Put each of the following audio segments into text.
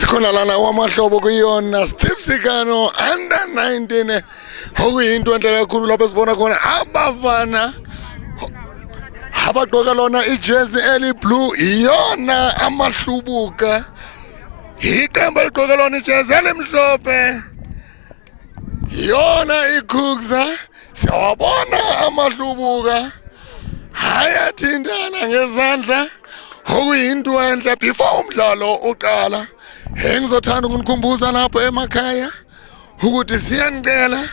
Sikhona lana wamahlobo kuyona Steve Sikano under 19 okuyinto enhle kakhulu lapho sibona khona abafana abagqoka lona ijezi eliblue iyona amahlubuka iqembu eligqoka lona ijezi elimhlophe iyona ikhukza siyawabona amahlubuka hayathintana ngezandla okuyinto enhle before umdlalo uqala. Engizothanda ukunikhumbuza lapho emakhaya ukuthi siyanicela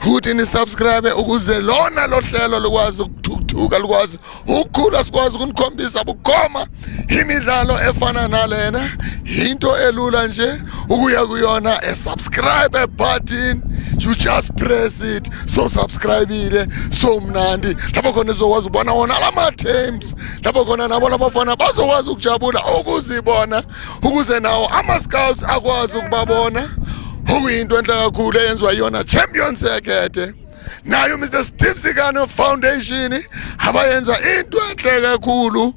ukuthi ni subscribe ukuze lona lo hlelo likwazi ukuthuthuka likwazi ukukhula sikwazi ukunikhombisa bukhoma imidlalo efana nalena into elula nje ukuya kuyona a subscribe button you just press it so subscribe so mnandi lapho khona izokwazi ukubona wona lama teams lapho khona nabo labafana bazokwazi ukujabula ukuzibona ukuze nawo ama scouts akwazi ukubabona okuyinto enhle kakhulu eyenziwa yona champion sekete nayo Mr Steve Sikano Foundation abayenza into enhle kakhulu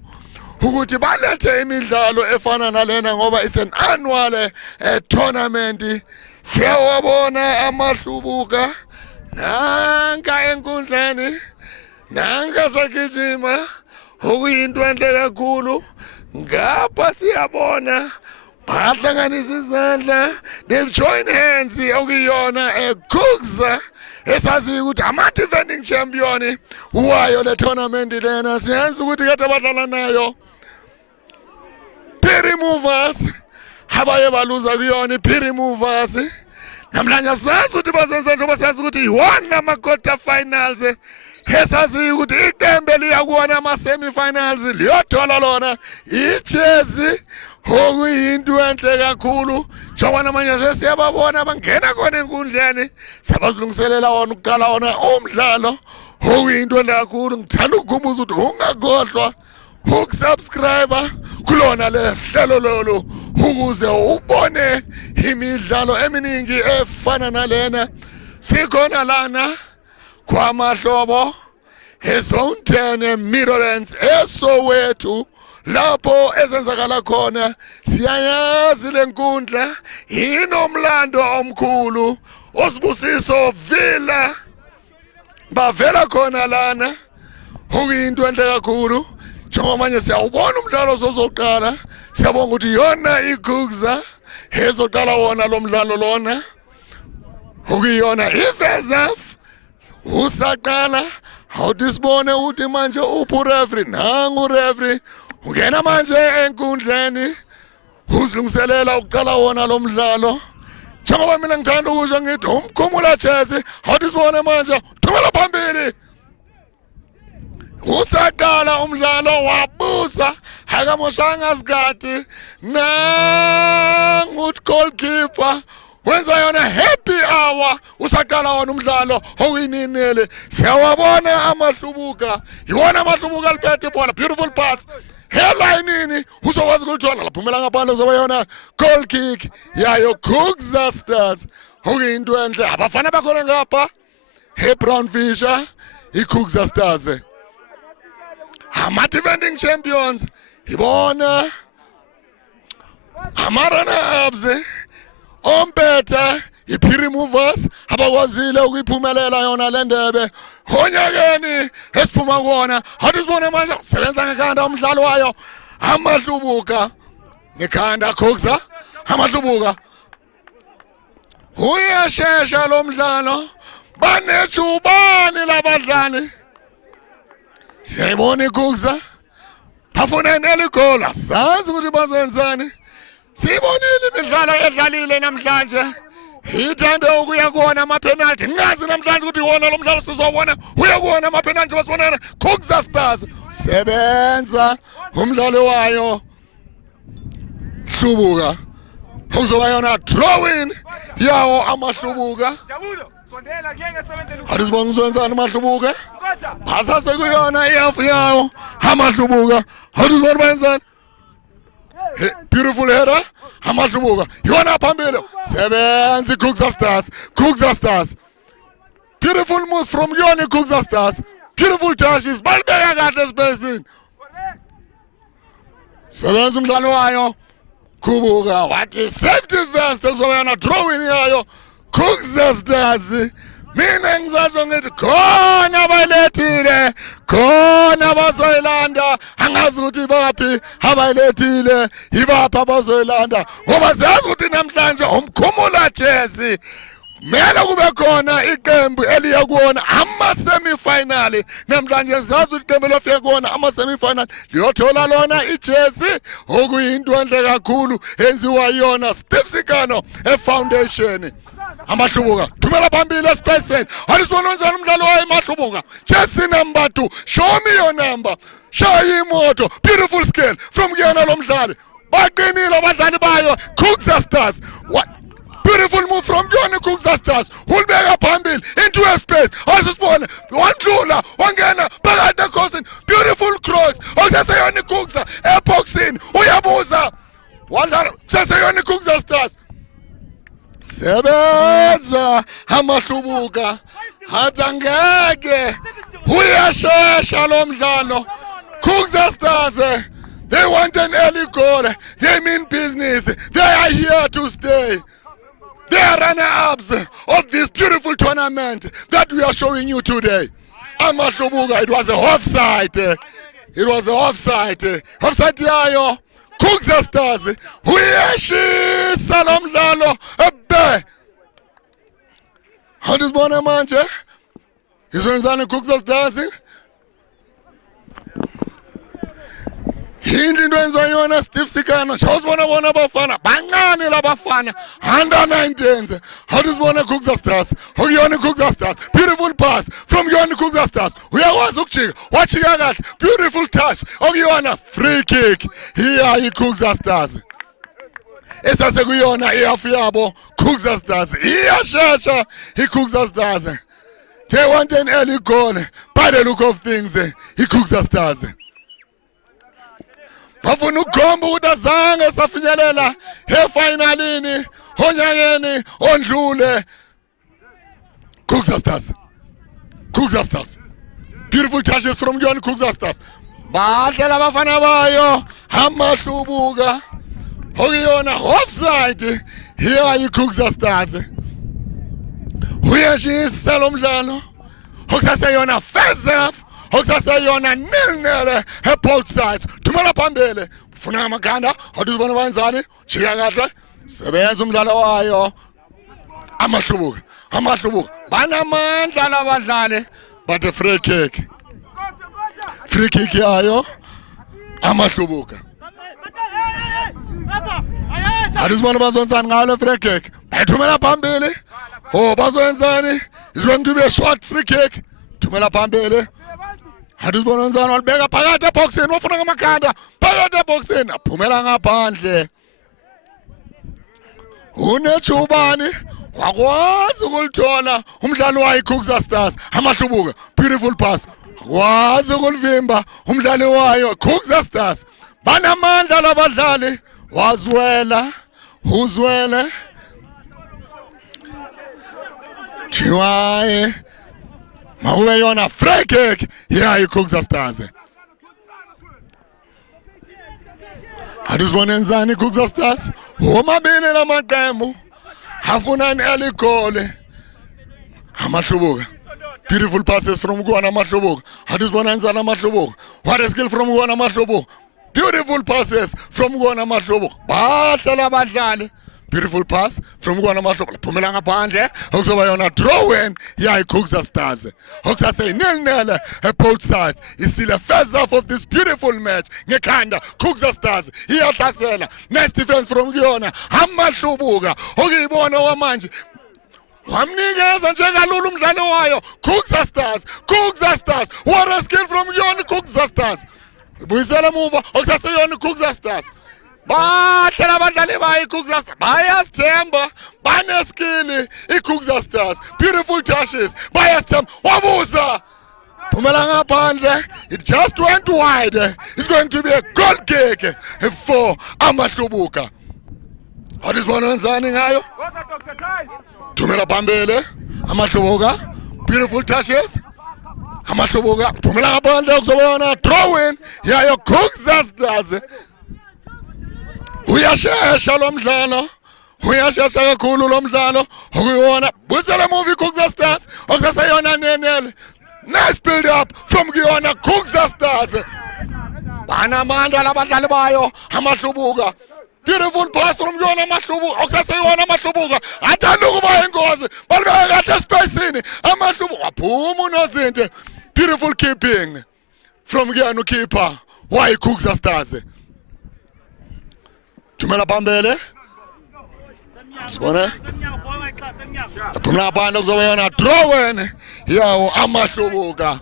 ukuthi balethe imidlalo efana nalena ngoba it's an annual tournament. Siyawabona amahlubuka nanka enkundleni nanka sagijima okuyinto enhle kakhulu ngapha siyabona bahlanganisa izandla they've joined hands okuyona ekhukza esazi ukuthi ama-defending champion wayo le tournament lena siyazi ukuthi kade badlala nayo P-Removers abaye baluza kuyona i-P-Removers namhlanje sazi ukuthi bazenza njengoba siyazi ukuthi iwona ama-quarter finals esazi ukuthi iqembu liyakuwona ama-semi-finals liyothola lona ijezi okuyinto enhle kakhulu njengoba namanje sesiyababona bangena khona enkundleni sabazilungiselela wona ukuqala wona umdlalo okuyinto enhle kakhulu. Ngithanda ukukhumbuza ukuthi ungakhohlwa ukusubscribe kulona le hlelo lolo ukuze ubone imidlalo eminingi efana nalena. Sikhona lana kwamahlobo ezone 10 Middlelands eSoweto lapho ezenzakala khona siyayazi lenkundla inomlando omkhulu uSibusiso Villa bavela khona lana okuyinto enhle kakhulu njengoba manje siyawubona umdlalo ozoqala siyabonga ukuthi yona ikhukza ezoqala wona lo mdlalo lona okuyona iVezaf usaqala awudisibone ukuthi manje uphu referee nangu referee ungena manje enkundleni uzilungiselela ukuqala wona lo mdlalo njengoba mina ngithanda ukusho ngithi umkhumula jezi awudisibone manje thumela phambili usaqala umdlalo wabusa akamoshanga isikhathi nangu goalkeeper wenza yona happy hour usaqala wona umdlalo okuyinini siyawabona amahlubuka iwona amahlubuka aliphethe ibhola beautiful pass helayinini uzokwazi ukulithola laphumela ngaphandle kuzoba yona goal kick yayo Khukza Stars okuyinto enhle abafana bakhona ngapha Brown Fisher iKhukza Stars ama-defending champions ibona ama-runner-ups ompetha i-P-Removers abakwazile ukuyiphumelela yona le ndebe onyakeni esiphuma kuwona. Hathi sibone manje sebenza ngekhanda umdlalo wayo amahlubuka ngekhanda Khukza amahlubuka uyashesha lo mdlalo banejubani labadlali siyayibona iKhukza bafuna neligol asazi ukuthi bazenzani. Sibonile imidlalo edlalile namhlanje ithande ukuya kuwona ama-penalty ngazi namhlanje ukuthi iwona lo mdlalo sizobona uya kuwona ama-penalty basibonana Khukza Stars sebenza umdlalo wayo hlubuka okuzoba yona drawing yawo amahlubuka. Hathi sibona uzwenzani amahlubuka asase kuyona ihafu yawo amahlubuka hathi sibona bayenzani beautiful header amahlubuka yona phambili sebenza Khukza Stars beautiful moves from yona Khukza Stars beautiful touches balibeka kahle esibhesini sebenza umdlalo wayo Kubuka wathi safety first kuzoba yana drawing yayo Cookzasters. Mina ngizazo ngithi khona abayilethile khona abazoyilanda angazi ukuthi baphi abayilethile ibapha abazoyilanda ngoba siyazi ukuthi namhlanje umkhumula Chelsea mele kube khona iqembu eliya kuona ama semifinal namhlanje siyazi ukuthi iqembu lofika kuona ama semifinal liyothola lona iJersey okuyinto enhle kakhulu enziwa yona Steve Sikano eFoundation. Amahlubuka thumela phambili espaceini alisibona onjani umdlalo wayo Mahlubuka Chelsea number 2 show me your number shaya imoto beautiful skill from kuyena lo mdlali baqinile abadlali bayo Cookzasters. What beautiful move from Johnny Cookzasters ulbeka phambili into a space asibone wandlula wangena phakathi ekhosini beautiful cross okusaseyona iCookza eboxini uyabuza wadlala kusaseyona iCookzasters. Sebenza Amahlubuka hathi ngeke uyashesha lo mdlalo Cookzasters. They want an early goal. They mean business. They are here to stay. They are runner-ups of this beautiful tournament that we are showing you today. Amahlubuka, it was a offside. It was an offside. Offside yayo Cookzasters uyashisa lo mdlalo ebe hadisibona manje izwenzana Cookzasters into enziwa yona Steve Sikano shawuzibona bona abafana bancane labafana under 19s hadisibona Cookzasters okuyona Cookzasters beautiful pass from yona Cookzasters uyakwazi ukujika wajika kahle beautiful touch okuyona free kick here iCookzasters esasekuyona ihafu yabo Cookzasters iyashesha iCookzasters. They want an early goal by the look of things iCookzasters bafuna ukukhomba ukuthi azange safinyelela efinalini onyakeni ondlule Cookzasters beautiful touches from Johnny Cookzasters bahlela abafana bayo Amahlubuka okuyona offside here iCookzasters uyashisa lo mdlalo okusaseyona first half okusaseyona 0-0 both sides thumela phambili ufuna amakhanda awuzibona banzani jika kahle sebenza umdlalo wayo Amahlubuka banamandla labadlali but a free kick yayo Amahlubuka awuzibona bazonsani ngalo free kick bayithumela phambili bazonsani is going to be a short free kick thumela phambili hadisibona nzana walibeka phakathi eboxini wafuna ngamakhanda phakathi eboxini aphumela ngaphandle unechubani wakwazi ukulithola umdlali wayo Cookzasters Amahlubuka beautiful pass wakwazi ukulivimba umdlali wayo Cookzasters banamandla labadlali uzwele Chiwaye makube yona free kick here iCookzasters. Hadisibona nzani Cookzasters omabili lamaqembu afuna an early goal Amahlubuka beautiful passes from kuona Amahlubuka hadisibona nzani Amahlubuka what a skill from kuona Amahlubuka beautiful passes from kuona Amahlubuka bahlela abadlali beautiful pass from kuona Amahlubuka phumela ngaphandle okuzoba yona draw-in ya Cookzasters okusase 0-0 both sides. It's still a first half of this beautiful match ngekhanda Cookzasters iyahlasela nice defense from kuyona Amahlubuka okuyibona wamanje wamnikeza nje kalula umdlalo wayo Cookzasters what a skill from yona Cookzasters buyisela emuva okusase yona Cookzasters bahlela abadlali bayo iCookzasters bayasithemba baneskill iCookzasters beautiful touches bayasithemba wabuza phumela ngaphandle it just went wide. It's going to be a goal kick for Amahlubuka. Hadisibona wenzani ngayo thumela phambili Amahlubuka beautiful touches Amahlubuka phumela ngaphandle kuzoba yona throw in yayo Cookzasters uyashesha lo mdlalo uyashesha kakhulu lo mdlalo okuyona busela movie Khukza Stars okusaseyona nenele nice build up from kuyona Khukza Stars banamandla labadlali bayo amahlubuka beautiful pass from kuyona amahlubuka okusaseyona amahlubuka athanda ukuba ingozi balibeka kahle espacini amahlubuka waphuma unozinto beautiful keeping from kuyona keeper why Khukza Stars Tumela phambili sibona aphumla abantu kuzoba yona drawing yawo amahlubuka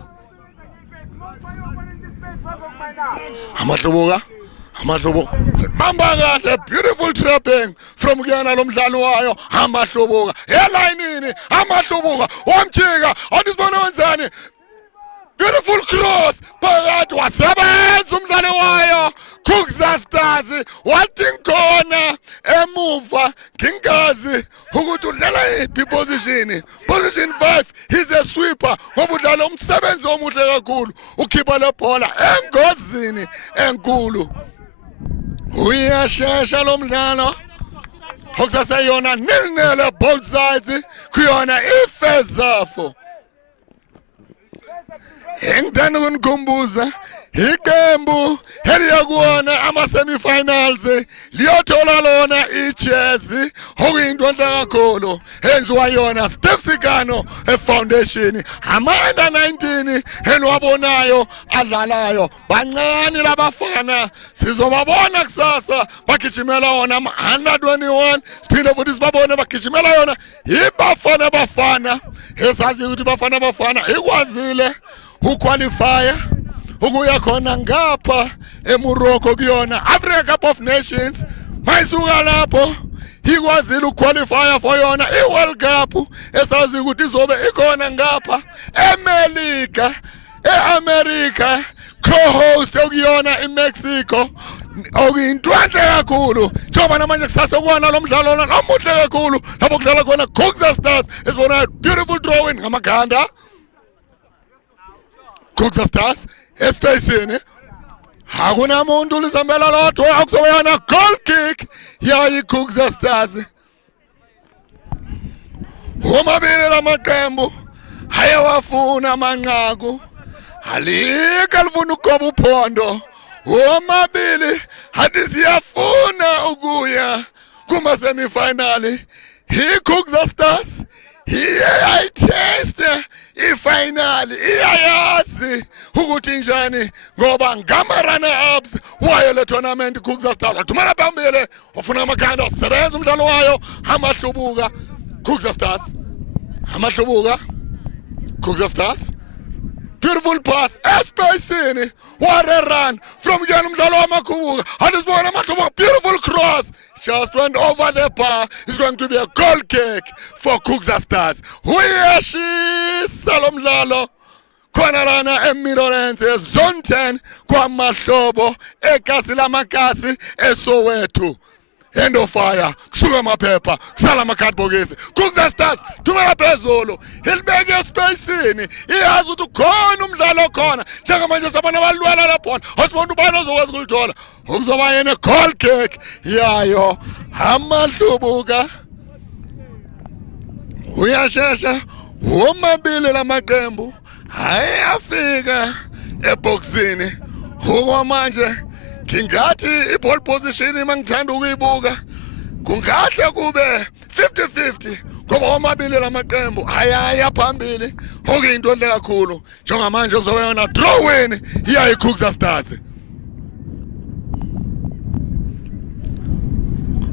bamba kahle beautiful trapping from kuyona lo mdlalo wayo amahlubuka elayinini amahlubuka wamjika athi sibona wenzani beautiful cross phakathi wasebenza umdlalo wayo Khukza Stars wathi ngkhona emuva ngingazi ukuthi udlala iphi position 5 he's a sweeper ngoba udlala umsebenzi omuhle kakhulu ukhipha le bhola engozini enkulu uyashesha lo mdlalo okusaseyona nil both sides kuyona ifezafo engithanda ukunikhumbuza iqembu eliyakuona ama-semifinals liyothola lona ijezi okuyinto enhle kakhulu enziwa yona Steve Sikano eFoundation ama-under 19 eniwabonayo adlalayo bancane labafana sizobabona kusasa bagijimela wona ama-under 21 siphinde futhi sibabone bagijimela yona ibafana esazi ukuthi bafana ikwazile uqualifya ukuya khona ngapha eMorocco kuyona Africa Cup of Nations mayisuka lapho ikwazile uqualify for yona iWorld Cup esazi ukuthi izobe ikhona ngapha eAmerica co-host okuyona eMexico okuyinto enhle kakhulu njengoba namanje kusasa kuwana lo mdlalo lo omuhle kakhulu lapho kudlala khona Khukza Stars esibona beautiful drawing ngamakhanda Khukza Stars espacini akunamuntu ulizambela lodwa akuzobayana goal kick yayi Khukza Stars omabili lamaqembu ayawafuna amanqaku alika lifuna ukugoba uphondo omabili hathi siyafuna ukuya kuma semifinal iKhukza Stars iyayitesta ifinal iyayazi ukuthi njani ngoba ngama runner ups wayo le tournament Khukza Stars athumela phambili ufuna amakhanda sebenza umdlalo wayo amahlubuka Khukza Stars Khukza Stars beautiful pass espacini what a run from kuyona umdlalo wamakhubuka andisibona amahlubuka beautiful cross just went over the bar. It's going to be a goal kick for Khukza Stars. Uyashisa lo mdlalo khona lana eMidlands zone 10 kwaMahlobo ekasi lamakasi eSoweto. End of fire kusuka amaphepha kusala amakhadibhokisi Khukza Stars thumela phezulu ilibeke espacini iyazi ukuthi khona umdlalo khona njengamanje sabona balwela la bhola asibona ubani ozokwazi ukulithola okuzoba yena goal kick yayo amahlubuka uyashesha omabili lamaqembu ayafika eboxini okwamanje ngingathi iball position mangithanda ukuyibuka kungahle kube 50-50 ngoba omabili lamaqembu ayaya phambili okuyinto enhle kakhulu njengamanje kuzoba yona draw win iya iKhukza Stars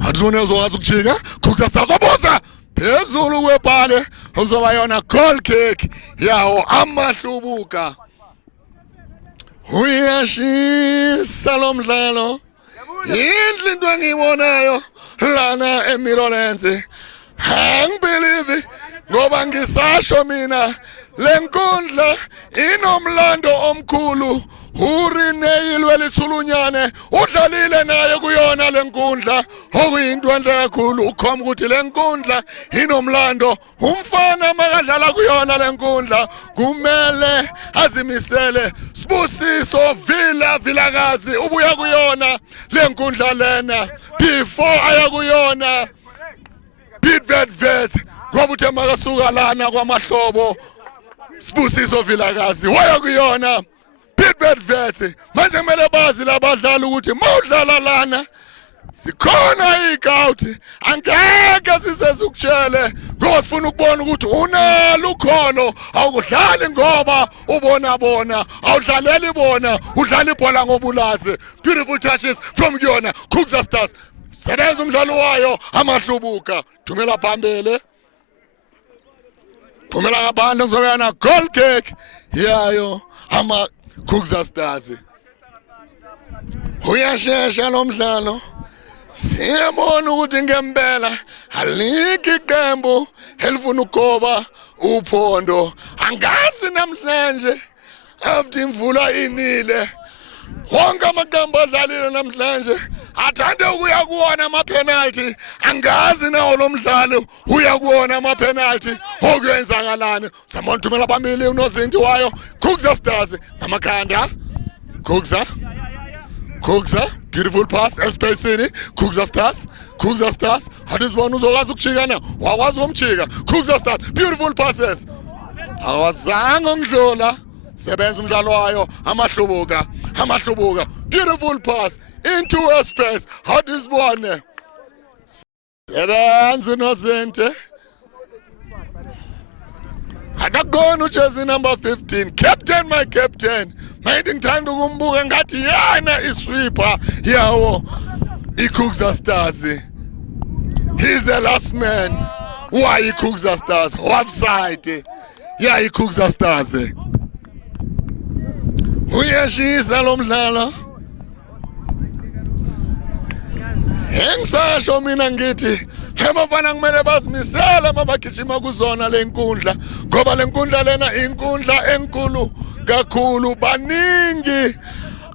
Adizone uzokwazi ukujika Khukza Stars wabuza phezulu kwebhale kuzoba yona goal kick yawo amahlubuka uyashisa lo mdlalo indlu into engiyibonayo lana eMidlands angibelieve ngoba ngisasho mina lenkundla inomlando omkhulu. uRineyilwe Lithulunyane udlalile naye kuyona lenkundla okuyinto enhle kakhulu ukhomba ukuthi lenkundla inomlando. Umfana makadlala kuyona lenkundla kumele azimisele. Sibusiso Vilakazi ubuya kuyona lenkundla lena before aya kuyona Vet ngoba uthe makasuka lana kwaMahlobo. Sibusiso Vilakazi waya kuyona Vet manje kumele bazi labadlali ukuthi mawudlala lana sikhona igawuthi angeke sisezukutshele ngoba sifuna ukubona ukuthi unalo ukhono. Awukudlali ngoba ubona awudlaleli bona, udlala ibhola ngobulazi. Beautiful touches from kuyona Khukza Stars. Sebenza umdlalo wayo Amahlubuka. Thumela phambili. Phumela ngaphandle kuzoyana goal kick yayo Khukza Stars. Uyashesha lo mdlalo. Siyabona ukuthi ngempela alikho iqembu elifuna ukugoba uphondo. Angazi namhlanje after imvula inile wonke amaqembu adlalile namhlanje athande ukuya kuwona ama-penalty. Angazi nawo lo mdlalo uya kuwona ama-penalty okuyenzakalani. Samona thumela phambili unozinti wayo Khukza Stars ngamakhanda. Khukza, beautiful pass espacini. Khukza Stars hadizibona uzokwazi ukujika na wakwazi ukumjika. Khukza Stars beautiful passes awazange ngidlula. Sebenza umdlalo wayo Amahlubuka beautiful pass into a space hadizibone sebenza unozinti akakona ujersey number 15 captain my captain. Maybe ngithanda ukumbuka ngathi yana isweeper yawo iKhukza Stars. He's the last man. Why iKhukza Stars offside ya iKhukza Stars. Uyashisa lo mdlalo. Engisasho mina ngithi abafana kumele bazimisele mabagijima kuzona lenkundla ngoba lenkundla lena inkundla enkulu kakhulu. Baningi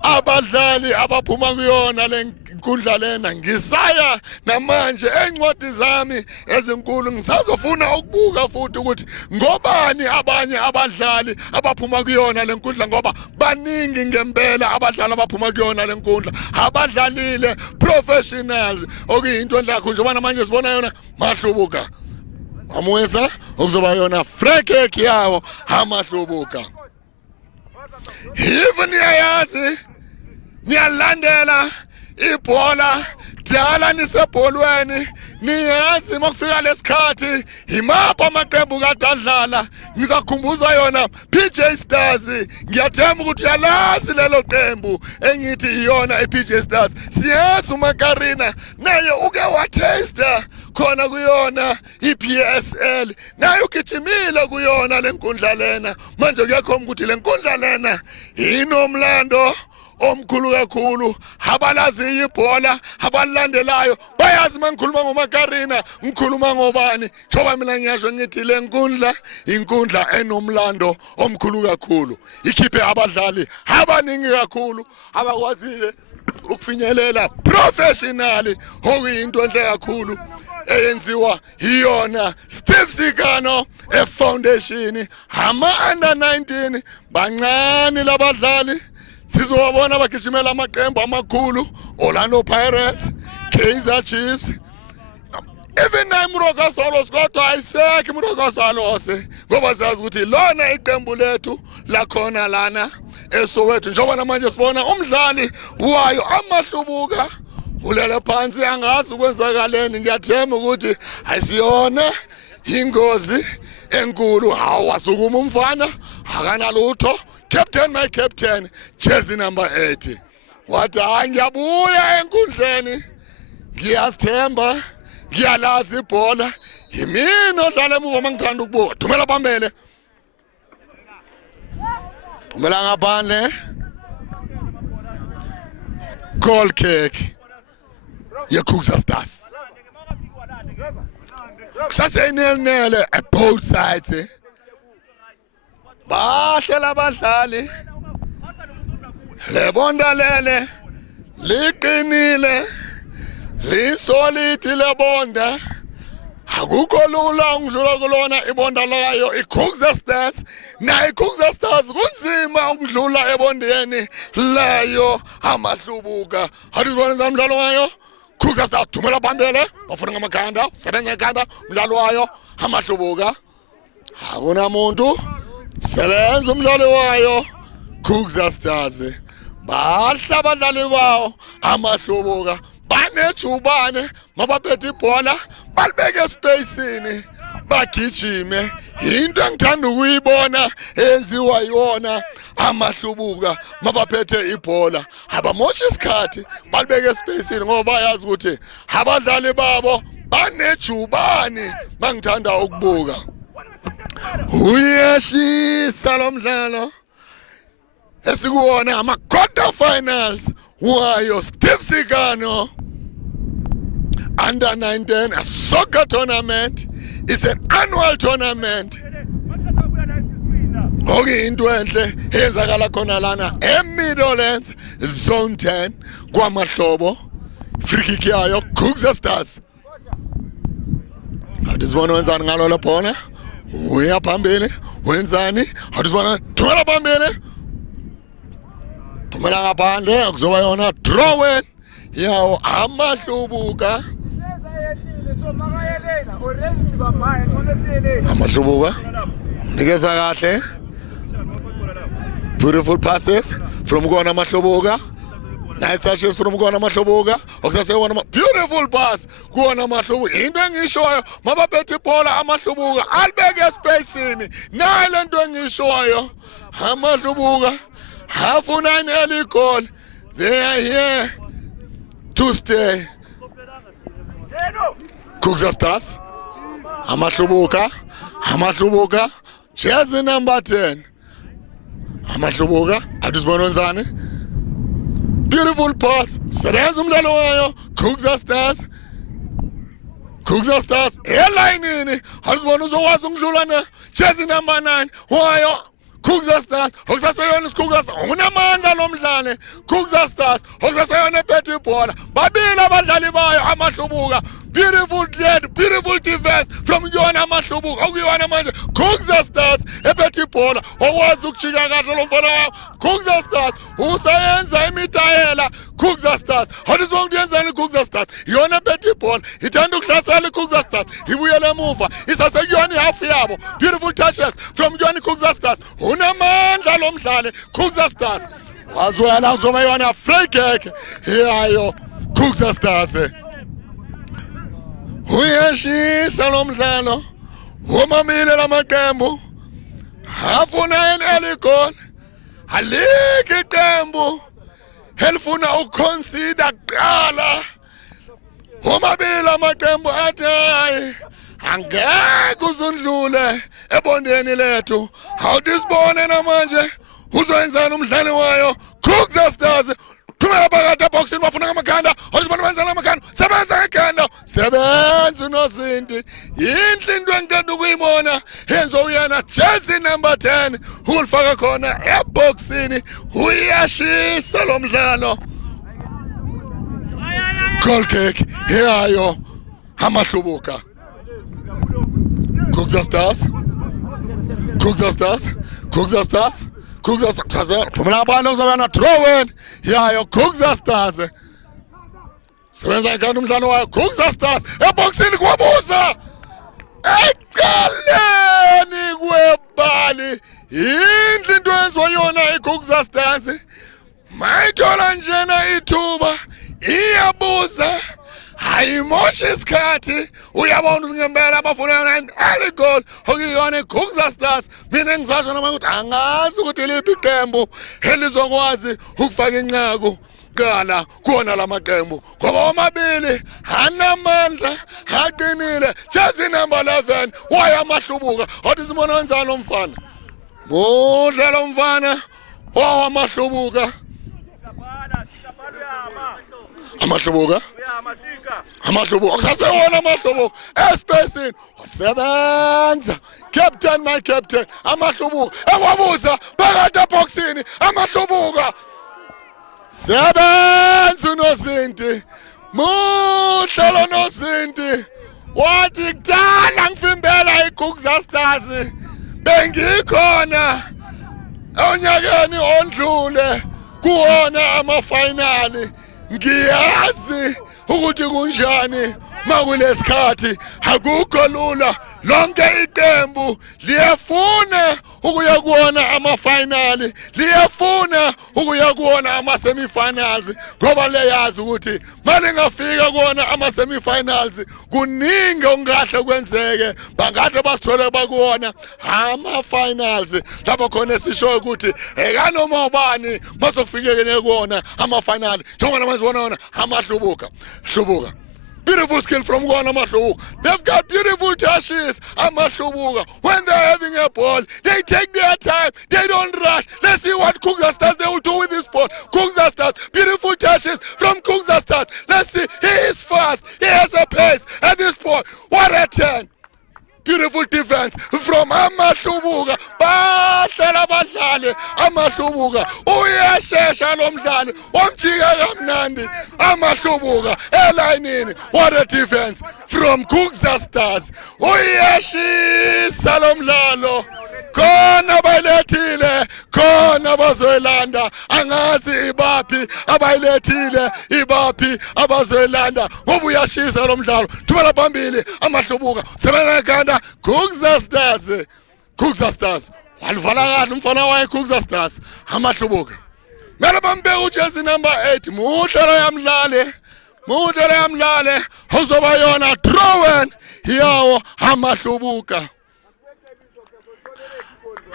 abadlali abaphuma kuyona lenkundla lena. Ngisaya namanje encwadi zami ezinkulu ngisazofuna ukubuka futhi ukuthi ngobani abanye abadlali abaphuma kuyona lenkundla ngoba baningi ngempela abadlali abaphuma kuyona lenkundla abadlalile professionals okuyinto enhle kakhulu njengoba namanje sibona yona Mahlubuka amwesa okuzoba yona free kick yawo Amahlubuka. Even niyayazi niyalandela ibhola dala nisebholweni niyazi makufika lesikhathi imapha amaqembu kade adlala. Ngizakhumbuza yona PJ Stars. Ngiyathemba ukuthi uyalazi lelo qembu engithi iyona iPJ Stars. Siyazi uMakarina naye uke wataster khona kuyona iPSL naye ugijimile kuyona lenkundla lena. Manje kuyakhomba ukuthi lenkundla lena inomlando omkhulu kakhulu. Abalazi ibhola abalandelayo bayazi mangikhuluma ngoMakarina ngikhuluma ngobani. Njoba mina ngiyasho ngithi lenkundla inkundla enomlando omkhulu kakhulu. Ikhiphe abadlali abaningi kakhulu abakwazile ukufinyelela professionally okuyinto enhle kakhulu eyenziwa iyona Steve Sikano eFoundation. Under 19 bancane labadlali sizowabona bagijimela amaqembu amakhulu. Orlando Pirates, Kaizer Chiefs, even Moroka Swallows. Kodwa ayisekho Moroka Swallows ngoba siyazi ukuthi lona iqembu lethu lakhona lana eSoweto. Njengoba namanje sibona umdlali wayo Amahlubuka ulele phansi angazi ukwenzakaleni. Ngiyathemba ukuthi ayisiyona ingozi enkulu. Awasukuma umfana akanalutho. Captain my captain jersey number 80 wathi hayi ngiyabuya enkundleni ngiyazithemba ngiyalazi ibhola yimina odlala emuva mangithanda ukubuka. Thumela phambili phumela ngaphandle goal kick yeKhukza Stars. kusasenele at both sides. Bahlela abadlali lebonda lele liqinile lisolid lebonda akukho lula ukudlula kulona ibonda layo iKhukza Stars na iKhukza Stars kunzima ukudlula ebondeni layo amaHlubuka hadizibona zamdlalo wayo Khukza Stars thumela phambili bafuna ngamakhanda sebenza ekhanda umdlalo wayo amaHlubuka akunamuntu sebenza umdlalo wayo Khukza Stars bahla abadlali bawo amaHlubuka banejubane mabaphethe ibhola balibeke espacini bagijime into engithanda ukuyibona enziwa yona amaHlubuka mabaphethe ibhola abamoshi isikhathi balibeke espacini ngoba bayazi ukuthi abadlali babo banejubane mangithanda ukubuka uyashisa lo mdlalo esikuwona ama quarter finals wayo Steve Sikano under 19 a soccer tournament. It's an annual tournament. Okay, into enhle ezakala khona lana eMidlands Zone 10 kwaMahlobo free kick yayo Khukza Stars adizibona wenzani ngalo laphona uya phambili wenzani adizibona thumela phambili thumela ngaphandle kuzoba yona draw in yawo amaHlubuka amaHlubuka nikeza kahle beautiful passes from Gona amaHlubuka nice touches from Gona amaHlubuka okusaseyona beautiful pass Gona amaHlubuka into engishoyo mabaphethe ibhola amaHlubuka alibeke espacini nale into engishoyo amaHlubuka afuna an early goal they are here to stay Khukza Stars amaHlubuka jersey number 10 amaHlubuka adizibona wenzani beautiful pass sebenza umdlalo wayo Khukza Stars elayinini adizibona uzokwazi ukudlula ne jersey number 9 wayo Khukza Stars okusaseyona iSkhukza unamandla lo mdlali Khukza Stars okusaseyona ephethe ibhola babili abadlali bayo amaHlubuka beautiful defense from yona amaHlubuka okuyona manje Khukza Stars ephethe ibhola okwazi ukujika kahle lo mfana wayo Khukza Stars usayenza imitayela Khukza Stars hadizibona kuyenzani Khukza Stars yona ephethe ibhola ithanda ukuhlasela Khukza Stars ibuyele emuva isaseyona ihalf yabo beautiful touches from yona Khukza Stars unamandla lo mdlali Khukza Stars wazwela kuzoba yona free kick yayo Khukza Stars uyashisa lo mdlalo womamile lamaqembu afuna early goal alike iqembu elifuna ukuconsider kuqala womabili amaqembu athi hayi angeke uzundlule ebondeni lethu awudisibone namanje uzoyenzana umdlali wayo Khukza Stars thumela phakathi eboxini bafuna ngamakhanda awuzibona benzana ngamakhanda sebenza ngekhanda sebenza nozinti yinhle into engithanda ukuyibona yenzo uyena jersey number 10 ulifaka khona eboxini uyashisa lo mdlalo goal kick yayo amaHlubuka Khukza Stars phumela abantu kuzobana draw in yayo Khukza Stars sebenza ekhanda umdlalo wayo Khukza Stars eboxini kwabuza eceleni kwebali yinhle into yenziwa yona iKhukza Stars mayithola njena ithuba iyabuza hayimoshi isikhathi uyabona ngempela abafuna early goal okuyona iKhukza Stars mina ngisasho nama ukuthi angazi ukuthi liphi iqembu elizokwazi ukufaka inqaku qala kuona lamaqembu ngoba omabili anamandla aqinile jersey number 11 waya amaHlubuka othi simona wenzani lo mfana muhle lo mfana amaHlubuka amahlubuka amahlubuka kusasewona amahlubuka espacing usebenza captain my captain amahlubuka ekwabuza phakathi eboxini amahlubuka sebenza unozinti muhlelo nozinti wathi kudala ngifimbela iGuguza Stars bengikhona onyakeni ondlule kuwona amafinali ngiyazi ukuthi kunjani makulesikhathi akukho lula lonke iqembu liyafuna ukuya kuona amafinali liyafuna ukuya kuona ama-semifinals ngoba leyazi ukuthi malingafika kuona ama-semifinals kuningi okungahle kwenzeke bangahle basithole bakuona ama-finals lapho khona sisho ukuthi ekanoma ubani bazokufikeke kuona ama-finali njengoba namanje bona amahlubuka hlubuka. Beautiful skill from Guana Mahlubuka. They've got beautiful touches. Mahlubuka. When they're having a ball, they take their time. They don't rush. Let's see what Guguza Stars they will do with this ball. Guguza Stars. Beautiful touches from Guguza Stars. Let's see. He is fast. He has a pace at this ball. What a turn. Beautiful defense from Mahlubuka. Bahlala badlale Mahlubuka. Uyashesha lo mdlali. Umjika kamnandi Mahlubuka elayinini. What a defense from Guguza Stars. Uyashisa lo mdlalo. Khona bayilethile, khona bazoyilanda, angazi ibaphi abayilethile, ibaphi abazoyilanda. Ngoba uyashisa lo mdlalo. Thumela phambili amahlubuka. Sebenza ngekanda Guguza Stars. Guguza Stars. Walivala kahle umfana waye Guguza Stars amahlubuka. Mele bambeke ujezi number 8 muhle lo yamdlali. Muhle lo yamdlali. Uzoba yona throw-in yawo amahlubuka.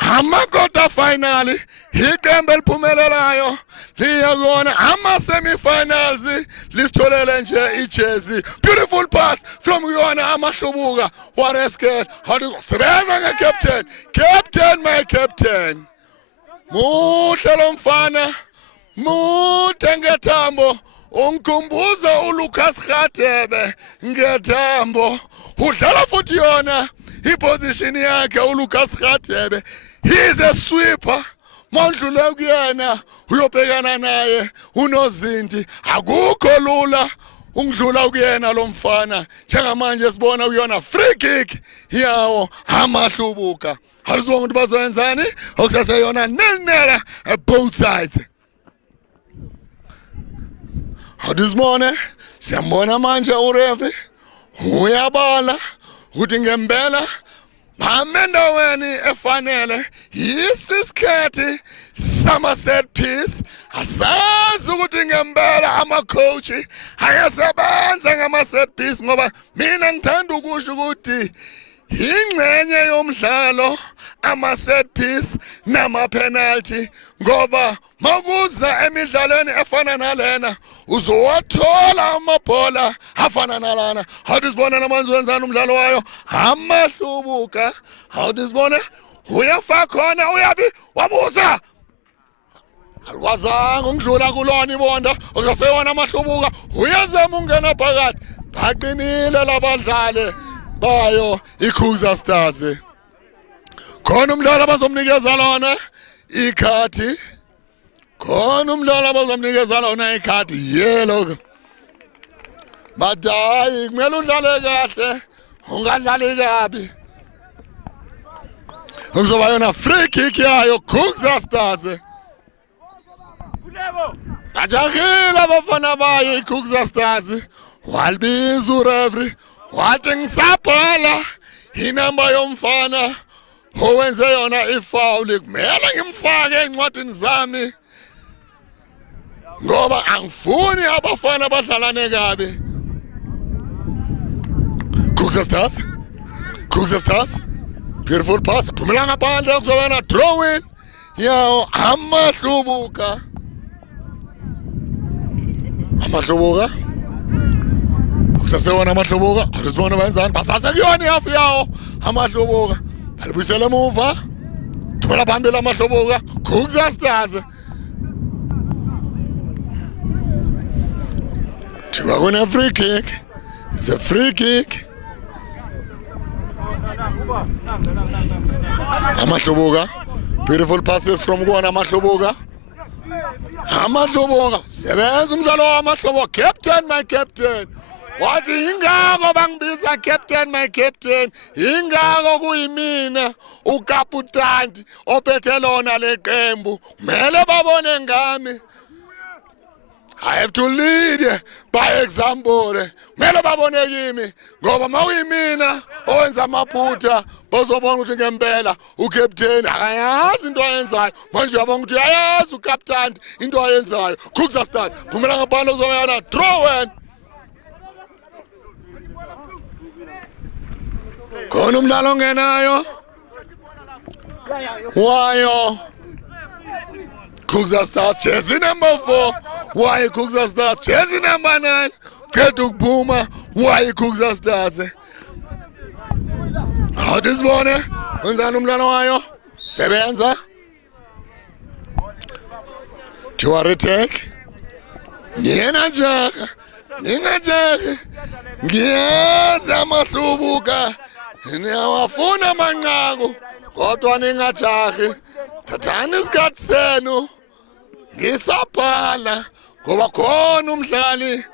Amakota finali iqembu eliphumelelayo liya kuona ama-semifinals lisitholele nje ijezi. Beautiful pass from yona amahlubuka. What a skill. Sebenza nge-captain. Captain my captain. Muhle lo mfana. Muhle ngethambo. Ungikhumbuza uLucas Radebe ngethambo. Udlala futhi yona iposition yakhe uLucas Radebe. He is a sweeper. Mandlule kuyena uyobhekana naye unozinti akukho lula ungidlula kuyena lo mfana njengamanje sibona uyona free kick yawo amahlubuka. Alizonke ukuthi bazoyenzani okusaseyona nel both sides. This morning siyambona manje ureferee uyabala ukuthi ngempela bamendaweni efanele yisikhathi sama set piece. Asazi ukuthi ngempela ama-coach ayasebenza ngama-set piece ngoba mina ngithanda ukusho ukuthi ingcenye yomdlalo ama-set piece nama-penalty ngoba makuza emidlalweni efana nalena uzowathola amabhola afana nalana. Awudisibona namanje wenzani umdlalo wayo amahlubuka. Awudisibona uyafaka khona uyabi wabuza alwazanga ungidlula kulona ibonda okuseyona amahlubuka uyazama ungena phakathi. Baqinile labadlali bayo iGuguza Stars. Khona umdlalo abazomnikeza lona ikhati. Khona umdlalo abazomnikeza lona ikhati yellow. But hayi kumele udlale kahle ungadlali kabi. Kuzoba yona free kick yayo Guguza Stars. Bajahile abafana bayo iGuguza Stars. Walibiza ureferee wathi ngisabhala inamba yomfana owenze yona ifoul kumele ngimfake encwadini zami ngoba angifuni abafana abadlalane kabi. Guguza Stars. Guguza Stars. Beautiful pass. Phumela ngaphandle kuzoba na throw in yawo amahlubuka. Amahlubuka. Kusasewona amahlubuka. Awuzibona benzani basase kuyona ihafu yawo amahlubuka. Balibuyisela emuva. Thumela phambili amahlubuka. Guguza Stars. thiwa kune-free kick. It's a free kick. Amahlubuka. Beautiful passes from Kona Amahlubuka. Amahlubuka. Sebenza umdlalo wamaHlubuka. Captain, my captain. Wathi ingako bangibiza captain, my captain. Ingako kuyimina ukaputanti ophethe lona leqembu. Kumele babone ngami. I have to lead by example. Kumele babone kimi ngoba mawuyimina owenza amaphutha bozobona ukuthi ngempela ucaptain akayazi into ayenzayo. Manje uyabona ukuthi uyayazi ucaptain into ayenzayo. Kukza start. Phumela ngaphandle uzoyana throw in. Khona umdlalo ongenayo. Wayo. Kukza Stars, jersey number 4. Why Kukza Stars, jersey number 9. Ketu Puma, why Kukza Stars? How this morning? Wenzani umdlalo wayo? Sebenza. Tiwa retake. Ningajaka. Ngiyeza amahlubuka. Niyawafuna manqaku. Kodwa ningajahi. Thathani isikhathi senu. Ngisabhala ngoba khona umdlali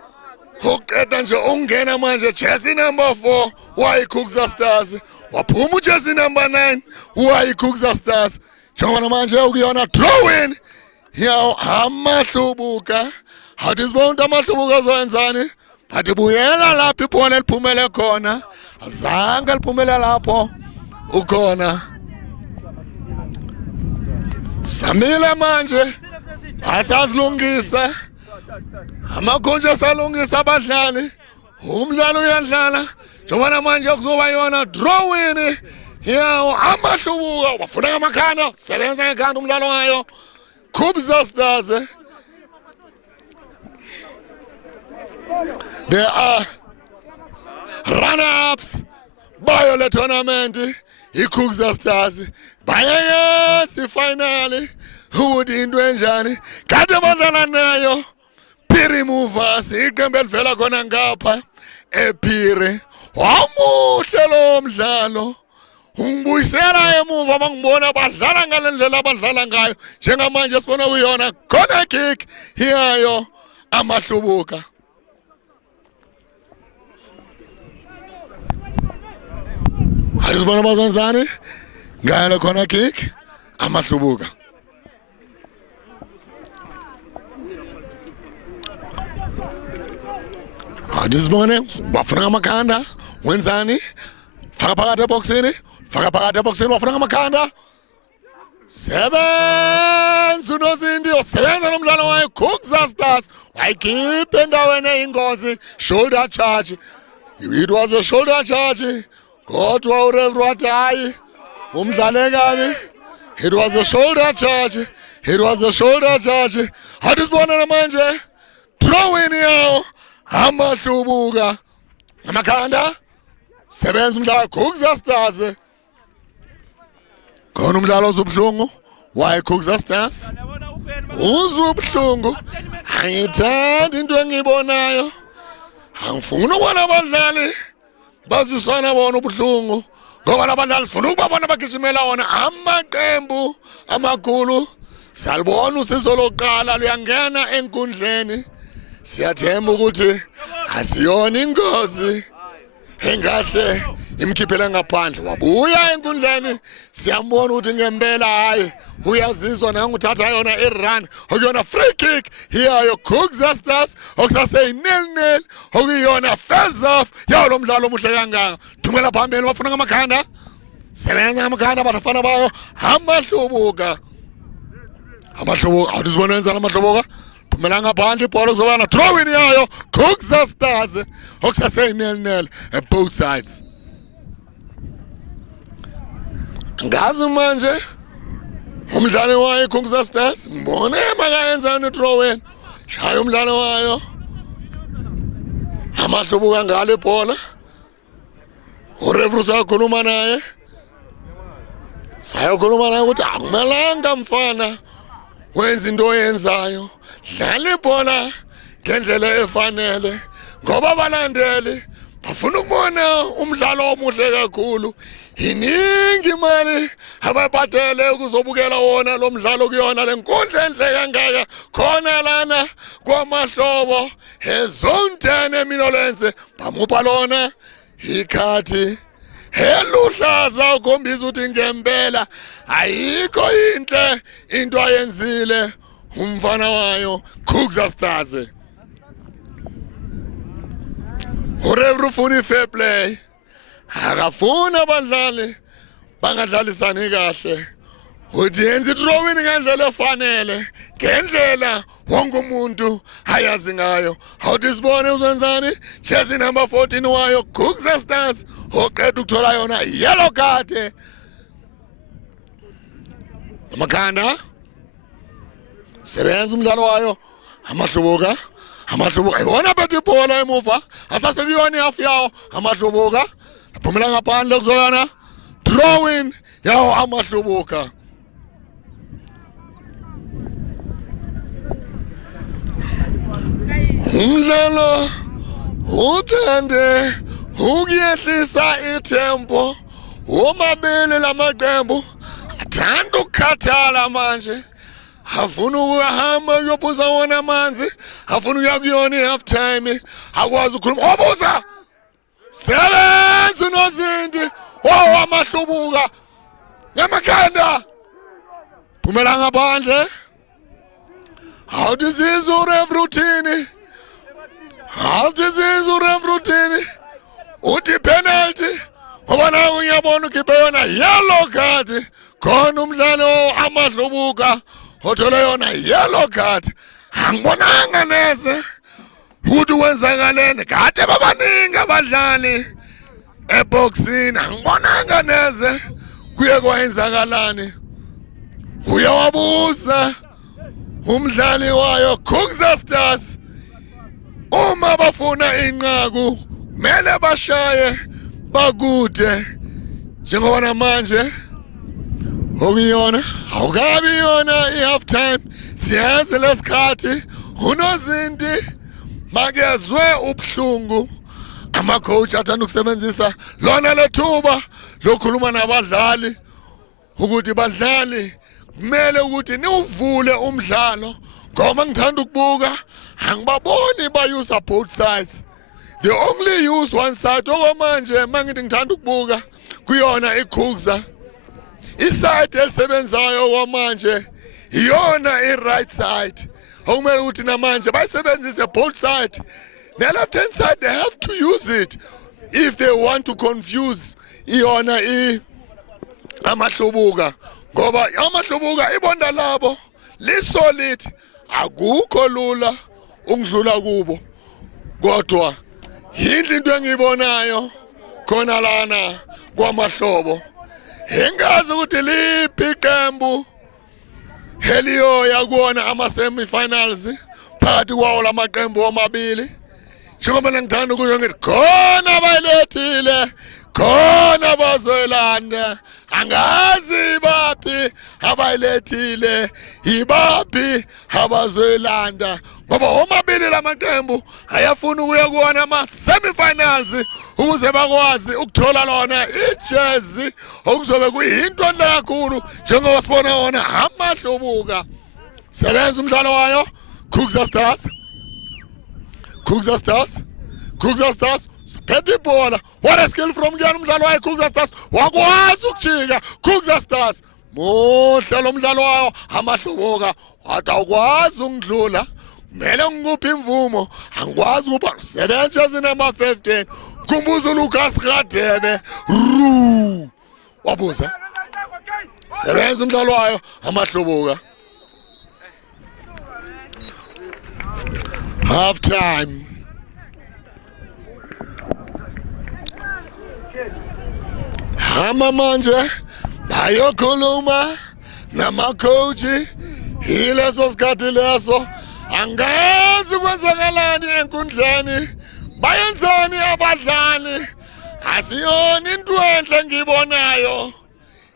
oqeda nje ongena manje jersey number 4 why Kukza Stars waphuma ujersey number 9 why Kukza Stars njengoba manje ukuyona throw in yawo amahlubuka hadisibona amahlubuka azowenzani bathi buyela lapho ibhola liphumele khona azange liphumele lapho ukhona Samile manje asazilungisa amakhonje asalungisa abadlali umdlalo uyadlala njengoba manje kuzoba yona draw in yawo amahlubuka wafuna amakhanda sebenza ngekhanda umdlalo wayo Kukza Stars. There are runner-ups bayo le tournament iKukza Stars bayayesi finally ukuthi into enjani kade badlala nayo Phiri Movers iqembu elivela khona ngapha ePhiri wamuhle lo mdlalo ungibuyisela emuva mangibona badlala ngalendlela abadlala ngayo njengamanje sibona kuyona corner kick hiyayo amahlubuka Harisibona bazanzani ngalo corner kick amahlubuka Hadisibone bafuna amakhanda wenzani faka phakathi eboxini wafuna amakhanda sebenza uNozindi osebenza nomdlalo wayo Kukza Stars wayikhipha endaweni eyingozi shoulder charge it was a shoulder charge kodwa ureferee wathi hayi umdlale kabi it was a shoulder charge hadisibona manje throw in yawo amahlubuka amakhanda sebenza umdlalo Kukza Stars khona umdlalo ozubhlungu why Kukza Stars uzubhlungu angithandi into engiyibonayo angifuni ukubona abadlali bazusana bona ubuhlungu ngoba labadlali sifuna ukubabona bagijimela wona amaqembu amakhulu salibona usizo lokuqala luyangena enkundleni siyathemba ukuthi asiyona ingozi engahle imkhiphela ngaphandle wabuya enkundleni siyambona ukuthi ngempela hayi uyazizwa nanguthatha yona irun okuyona free kick hiyayo Kukza Stars okusase 0-0 okuyona face off yawo lo mdlalo omuhle kangaka thumela phambili bafuna ngamakhanda sebenza ngamakhanda abafana bayo amahlubuka awuzibona enzana amahlubuka phumela ngaphandle ibhola kuzoba na throw in yayo Kukza Stars okusase 0-0 at both sides ngazi manje umdlali wayo Kukza Stars ngibone makayenza no throw in shaya umdlalo wayo amahlubuka ngale ibhola ureferee sakhuluma naye ukuthi akumelanga mfana wenza into oyenzayo dlala ibhola ngendlela efanele ngoba abalandeli bafuna ukubona umdlalo omuhle kakhulu. Iningi imali ababhadele ukuzobukela wona lo mdlalo kuyona lenkundla enhle kangaka khona lana kwaMahlobo eZone 10 eMinolense bamupha lona ikhati eluhlaza ukhombisa ukuthi ngempela ayikho inhle into ayenzile umfana wayo Khukza Stars. Urevu ufuna fair play, akafuna abadlali bangadlalisani kahle, uthi yenza i-drawing ngendlela efanele, ngendlela wonke umuntu ayazi ngayo. Awuthi sibone uzwenzani jersey number 14 wayo Khukza Stars oqeda ukuthola yona yellow card. Amakhanda sebenza umdlalo wayo Amahloboka iwona bethe ibhola emuva asasekuyona ihafu yawo. Amahloboka aphumela ngaphandle kuzokana drawing yawo Amahloboka. Umdlalo uthande ukuyehlisa itempo, omabili lamaqembu athanda ukukhathala manje, afuna ukuhamba uyophuza wona amanzi, afuna ukuya kuyona i-half time, akwazi ukukhuluma obuza sebenza noZindi Amahloboka ngamakhanda phumela ngaphandle. Awuthi sizwe urefu routine, uthi penalty ngoba nawe ngiyabona ukhiphe yona yellow card khona umdlalo Amahloboka othola yona yellow card. Angibonanga neze ukuthi wenzakaleni, kade babaningi abadlali eboxini, angibonanga neze kuye kwayenzakalani. Uyawabuza umdlali wayo Khukza Stars uma bafuna inqaku mele bashaye bakude njengoba namanje okuyona awukabi yona i-half time. Siyazi lesikhathi unoZindi makezwe ubuhlungu, ama-coach athanda ukusebenzisa lona lethuba lokhuluma nabadlali ukuthi badlali kumele ukuthi niwuvule umdlalo ngoba ngithanda ukubuka angibaboni ba-use both sides, they only use one side. Okwamanje mangithi ngithanda ukubuka kuyona iKhukza iside elisebenzayo kwamanje iyona i-right side, okumele ukuthi namanje bayisebenzise both side. Ne-left hand side they have to use it if they want to confuse iyona Amahloboka ngoba Amahloboka ibonda labo lisolid, akukho lula ukudlula kubo, kodwa yindlu into engiyibonayo khona lana kwaMahlobo. Engazi ukuthi liphi iqembu heliyoya kuwona ama-semi-finals phakathi kwawo lamaqembu omabili. Njengoba ngithanda ukuyo ngithi khona bayilethile, khona bazoyilanda, angazi ibaphi abayilethile, ibaphi abazoyilanda ngoba omabili lamaqembu ayafuna ukuya kuwona ama-semi-finals ukuze bakwazi ukuthola lona ijezi okuzobe kuyinto enhle kakhulu njengoba sibona wona Amahloboka. Sebenza umdlalo wayo Khukza Stars phethe ibhola. What a skill from kuyona umdlalo wayo Khukza Stars, wakwazi ukujika Khukza Stars. Muhle lo mdlalo wayo Amahloboka, wathi awukwazi ukudlula, kumele ngikuphi imvumo, angikwazi ukuba sebenza ezinama 15. Khumbuza uLucas Radebe wabuza sebenza umdlalo wayo Amahloboka. Half time. Hama manje bayokhuluma nama-coach ileso sikhathi leso, angazi kwenzakalani enkundleni, bayenzani abadlali, asiyona into enhle engiyibonayo.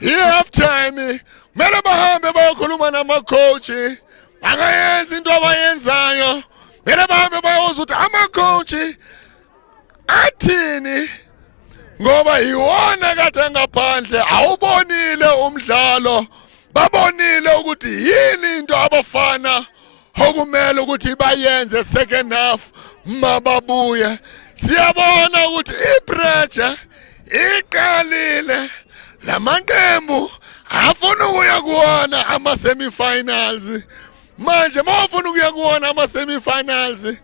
I-half time kumele bahambe bayokhuluma nama-coach, bangayenzi into abayenzayo mele bahambe bayozwa ukuthi ama-coach athini, ngoba iwona kade ngaphandle awubonile umdlalo, babonile ukuthi yini into abafana okumele ukuthi bayenze second half mababuye. Siyabona ukuthi ipressure iqalile, lamaqembu afuna ukuya kuwona ama-semi-finals. Manje mawufuna ukuya kuwona ama-semi-finals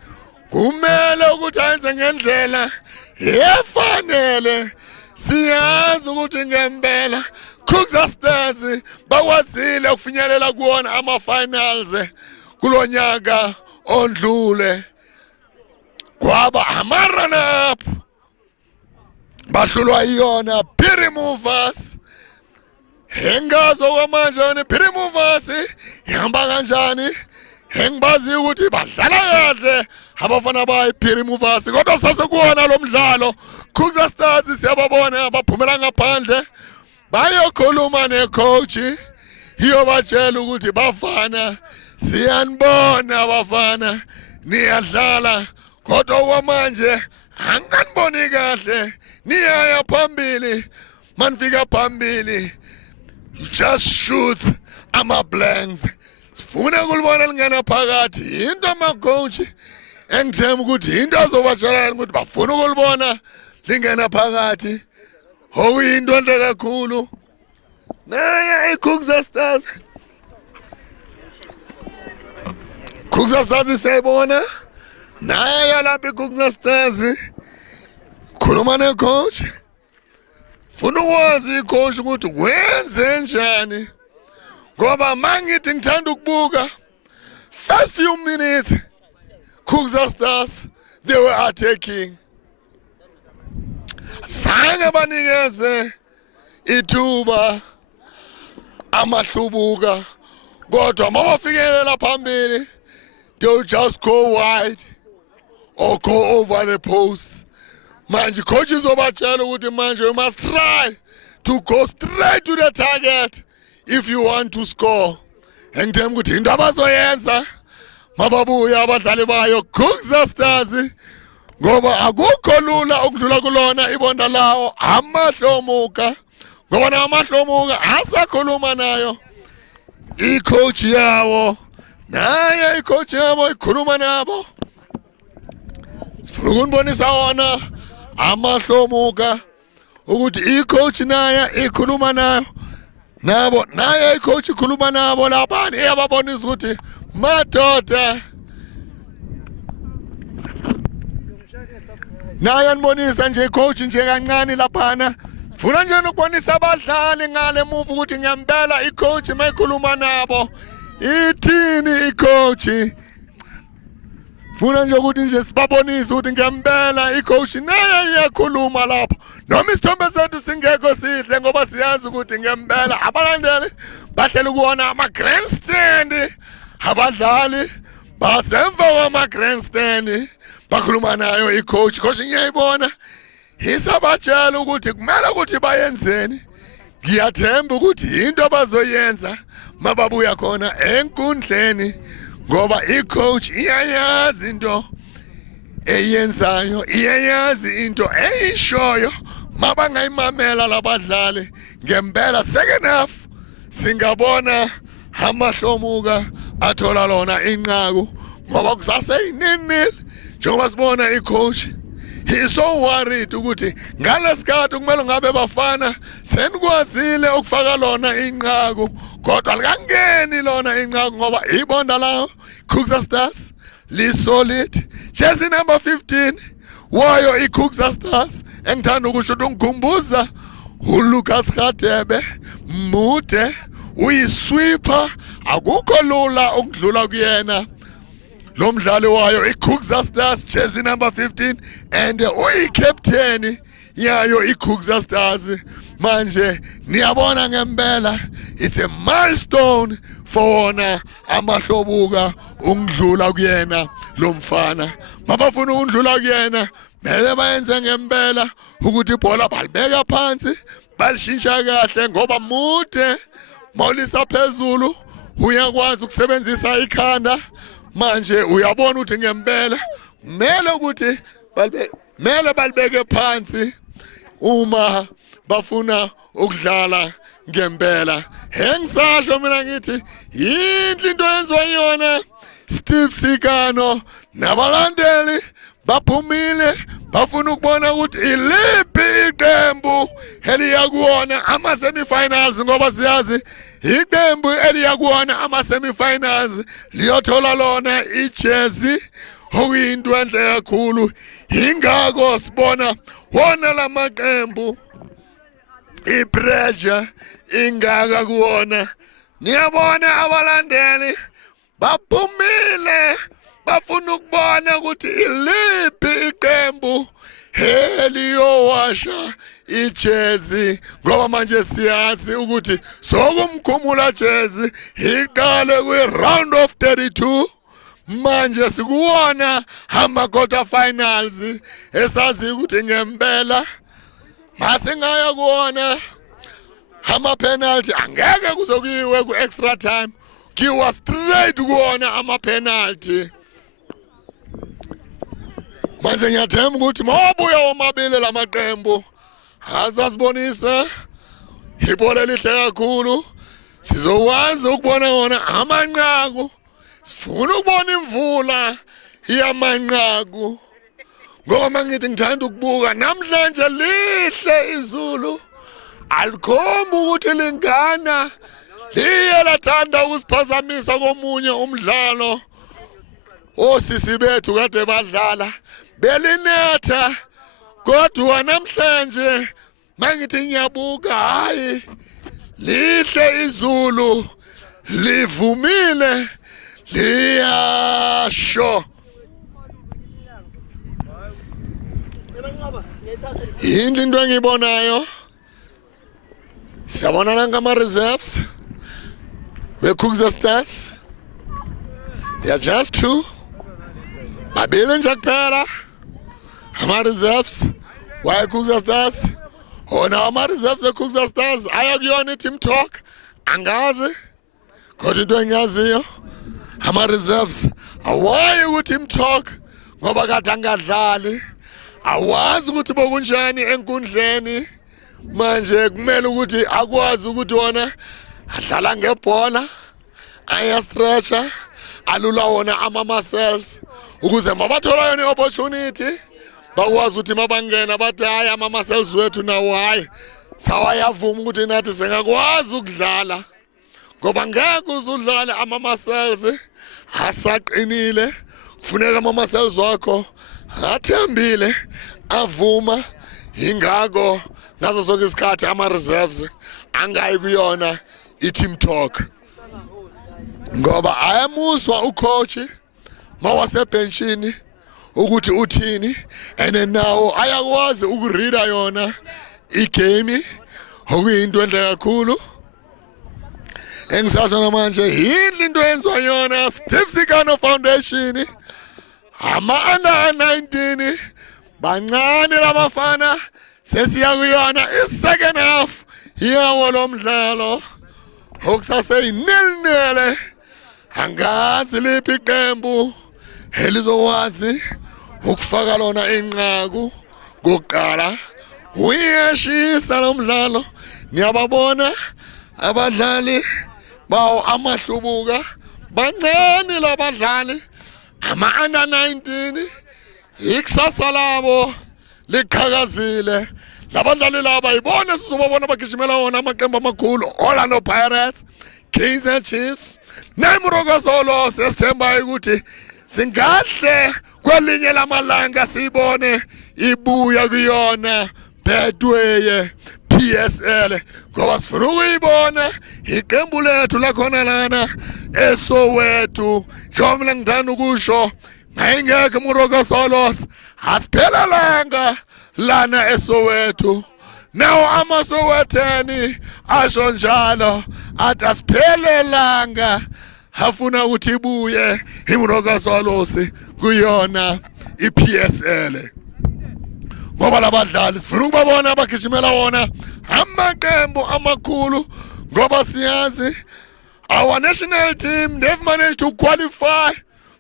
kumele ukuthi ayenze ngendlela efanele. Siyazi ukuthi ngempela Kugza Stars bakwazile ukufinyelela kuwona ama-finals kulonyaka ondlule, kwaba ama-runner up bahlulwa iyona Phiri Movers. Engazo kwamanje yona Phiri Movers ihamba kanjani, engibazi ukuthi badlala kahle abafana bayi Phiri Movers, kodwa sasekuwona lo mdlalo Kugza Stars siyababona baphumela ngaphandle bayokhuluma necoach iyobatshela ukuthi bafana siyanibona bafana niyadlala, kodwa kwamanje anganiboni kahle niyaya phambili, manifika phambili just shoot ama-blanks. Sifuna kulibona lingena phakathi into ama-coach engithemba ukuthi into azobatshala ukuthi bafuna ukulibona lingena phakathi, okuyinto enhle kakhulu. Naya iKugza Stars, Kugza Stars siyayibona, naya lapha iKugza Stars khuluma necoach, funa ukwazi icoach ukuthi wenze njani, ngoba mangithi ngithanda ukubuka first few minutes Kugza Stars they were attacking, sange banikeze ithuba amahlubuka, kodwa mawafikelela phambili they'll just go wide or go over the post. Manje coach uzobatshela ukuthi manje you must try to go straight to the target if you want to score. Engithemba ukuthi into abazoyenza mababuya abadlali bayo Kugza Stars, ngoba akukho lula ukudlula kulona ibonda lawo amahlomuka, ngoba namahlomuka asakhuluma nayo icoach yawo, naye icoach yabo ikhuluma nabo. Sifuna ukunibonisa wona amahlomuka ukuthi icoach naye ikhuluma nayo nabo, naye icoach ikhuluma nabo labani iyababonisa ukuthi madoda, naye anibonisa nje coach nje kancane laphana. Funa nje ukubonisa abadlali ngale move ukuthi ngempela icoach mayikhuluma nabo ithini icoach. Funa nje ukuthi nje sibabonise ukuthi ngempela icoach naye iyakhuluma lapho, noma isithombe sethu singekho sihle, ngoba siyazi ukuthi ngempela abalandeli bahlela ukuwona ama-grandstand, abadlali basemva kwama-grandstand bakhuluma nayo icoach. Coach ngiyayibona isabatshela ukuthi kumele ukuthi bayenzeni. Ngiyathemba ukuthi into abazoyenza mababuya khona enkundleni, ngoba icoach iyayazi into eyenzayo, iyayazi into eyishoyo mabangayimamela labadlali. Ngempela second half singabona amahlomuka athola lona inqaku, ngoba kusaseyi-nil njengoba sibona icoach he is so worried ukuthi ngalesikhathi kumele ngabe bafana senikwazile ukufaka lona inqaku, kodwa likangeni lona inqaku ngoba ibonda lawo Kugza Stars li-solid. Jersey number 15 wayo iKugza Stars engithanda ukusho ukuthi ungikhumbuza uLucas Radebe, mude, uyisweeper, akukho lula ukudlula kuyena lo mdlali wayo iKugza Stars jersey number 15 and uyi-captain yayo iKugza Stars. Manje niyabona ngempela it's a milestone for wona amahlobuka ukudlula kuyena lo mfana. Mabafuna ukudlula kuyena mele bayenze ngempela ukuthi ibhola balibeka phansi balishintsha kahle, ngoba mude mawulisa phezulu uyakwazi ukusebenzisa ikhanda, manje uyabona ukuthi ngempela kumele ukuthi mele balibeke phansi uma bafuna ukudlala ngempela. Hengisasho mina ngithi yinhle into yenziwa yona Steve Sikano nabalandeli baphumile bafuna ukubona ukuthi iliphi iqembu eliyakuona ama semifinals, ngoba siyazi iqembu eliyakuona ama semifinals liyothola lona ijezi okuyinto enhle kakhulu. Ingakho sibona wona lamaqembu ipressure ingaka kuona. Niyabona abalandeli baphumile bafuna ukubona ukuthi iliphi iqembu eliyowasha ijezi, ngoba manje siyazi ukuthi sokumkhumula jezi iqale kwi-round of 32. Manje sikuwona ama-quarter finals esazi ukuthi ngempela masingaya kuwona ama-penalty angeke kuzokuyiwe ku-extra time, kiwa straight kuwona ama-penalty. Manje ngiyathemba ukuthi mawabuya womabili lamaqembu azasibonisa ibhola elihle kakhulu, sizokwazi ukubona wona amanqaku. Sifuna ukubona imvula iyamanqaku, ngoba ngithi ngithanda ukubuka namhlanje lihle izulu, alikhomba ukuthi lingana liye lathanda ukusiphazamisa komunye umdlalo osisi bethu kade badlala belinetha. Kodwa namhlanje mangithi ngiyabuka, hayi lihle izulu, livumile liyasho. Yinhle into engiyibonayo, siyabona nangama-reserves we-Kugza Stars. They are just two. Babili nje kuphela ama-reserves we-Kugza Stars. Ona ama-reserves we-Kugza Stars ayakuyona i-team talk, angazi. Kodwa into engiyaziyo ama-reserves awayi ku-team talk ngoba kade angadlali. Awazi ukuthi bokunjani enkundleni. Manje kumele ukuthi akwazi ukuthi wona adlala ngebhola, ayastretcha, alula wona ama-muscles ukuze mabathola yona i-opportunity bakwazi ukuthi mabangena bathi hayi ama-muscles wethu nawo hayi sawayavuma ukuthi nathi singakwazi ukudlala, ngoba ngeke uzudlale ama-muscles asaqinile. Kufuneka ama-muscles wakho athembile, avuma. Ingakho ngazo zonke isikhathi ama-reserves angayi kuyona i-team talk, ngoba ayamuswa ucoach mawasebhenchini ukuthi uthini, and nawo ayakwazi ukurida yona igame okuyinto enhle kakhulu. Engisasho namanje yinhle into yenziwa yona Steve Sikano Foundation. Ama-under 19 bancane labafana sesiya kuyona i-second half yawo lo mdlalo okusaseyinilnele. Angazi liphi iqembu elizokwazi ukufaka lona inqaku kokuqala. Uyashisa lo mdlalo, niyababona abadlali bawo amahlubuka, bancane labadlali ama-under 19. Ikusasa labo liqhakazile. Labadlali laba yibona sizobabona bagijimela wona amaqembu amakhulu, Orlando Pirates, Kaizer Chiefs, Naimoroka Swallows. Sesithemba ukuthi singahle kwelinye lamalanga siyibone ibuya kuyona Betway PSL, ngoba sifuna ukuyibona iqembu lethu lakhona lana eSoweto. Njengoba mina ngithanda ukusho, ngayingeke Moroka Swallows asiphelelanga lana eSoweto. Nawo amaSoweteni asho njalo athi asiphelelanga, afuna ukuthi ibuye iMoroka Swallows kuyona iPSL, ngoba labadlali sifuna ukubabona abagijimela wona amaqembu amakhulu, ngoba siyazi our national team, they've managed to qualify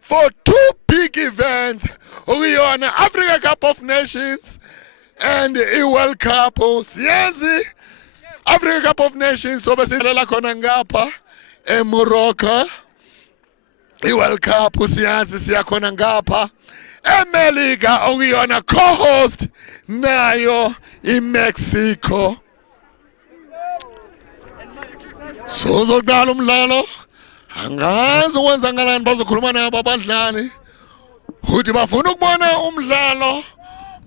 for 2 big events. Okuyona Africa Cup of Nations and i-World Cup. Siyazi Africa Cup of Nations sobe sidlalela khona ngapha eMorocco. I-World Cup siyazi siyakhona ngapha eMelika okuyona co-host nayo iMexico. Sozoqala umdlalo angazi ukwenza ngalani bazokhuluma nabo abadlali ukuthi bafuna ukubona umdlalo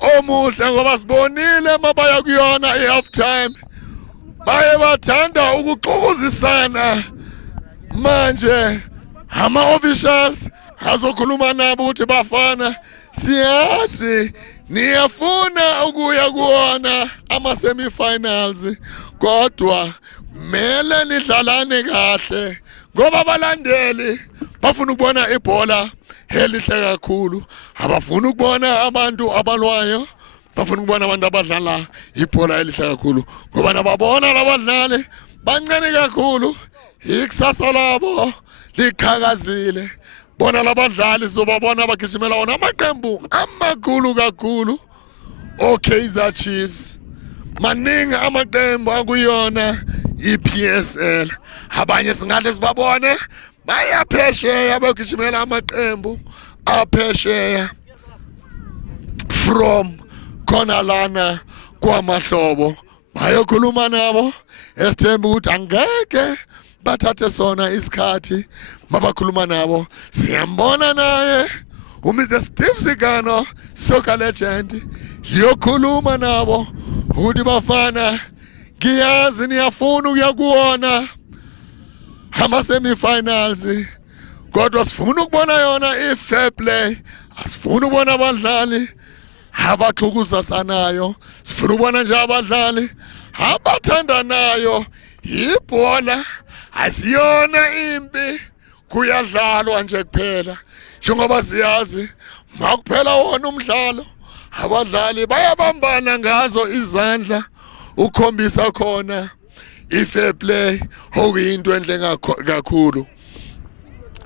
omuhle ngoba sibonile mabaya kuyona i-half time baye bathanda ukuxokozisana manje ama-officials azokhuluma nabo ukuthi bafana siyazi niyafuna ukuya kuwona ama-semi-finals kodwa mele nidlalane kahle ngoba abalandeli bafuna ukubona ibhola elihle kakhulu abafuna ukubona abantu abalwayo bafuna ukubona abantu abadlala ibhola elihle kakhulu ngoba nababona labadlali bancane kakhulu ikusasa labo liqhakazile bona labadlali zobabona bagijimela wona amaqembu amakhulu kakhulu oKaizer Chiefs maningi amaqembu akuyona iPSL abanye singahle sibabone bayaphesheya bagijimela amaqembu aphesheya from khona lana kwamahlobo bayokhuluma nabo esithemba ukuthi angeke bathathe sona isikhathi mabakhuluma nabo. Siyambona naye uMr Steve Zigano soccer legend yokhuluma nabo ukuthi bafana ngiyazi niyafuna ukuya kuwona ama-semi-finals kodwa sifuna ukubona yona i-fair play asifuna ukubona abadlali abaxhukuzasanayo sifuna ukubona nje abadlali abathandanayo ibhola asiyona impi kuyadlalwa nje kuphela njengoba siyazi makuphela wona umdlalo abadlali bayabambana ngazo izandla ukhombisa khona i-fair play okuyinto enhle kakhulu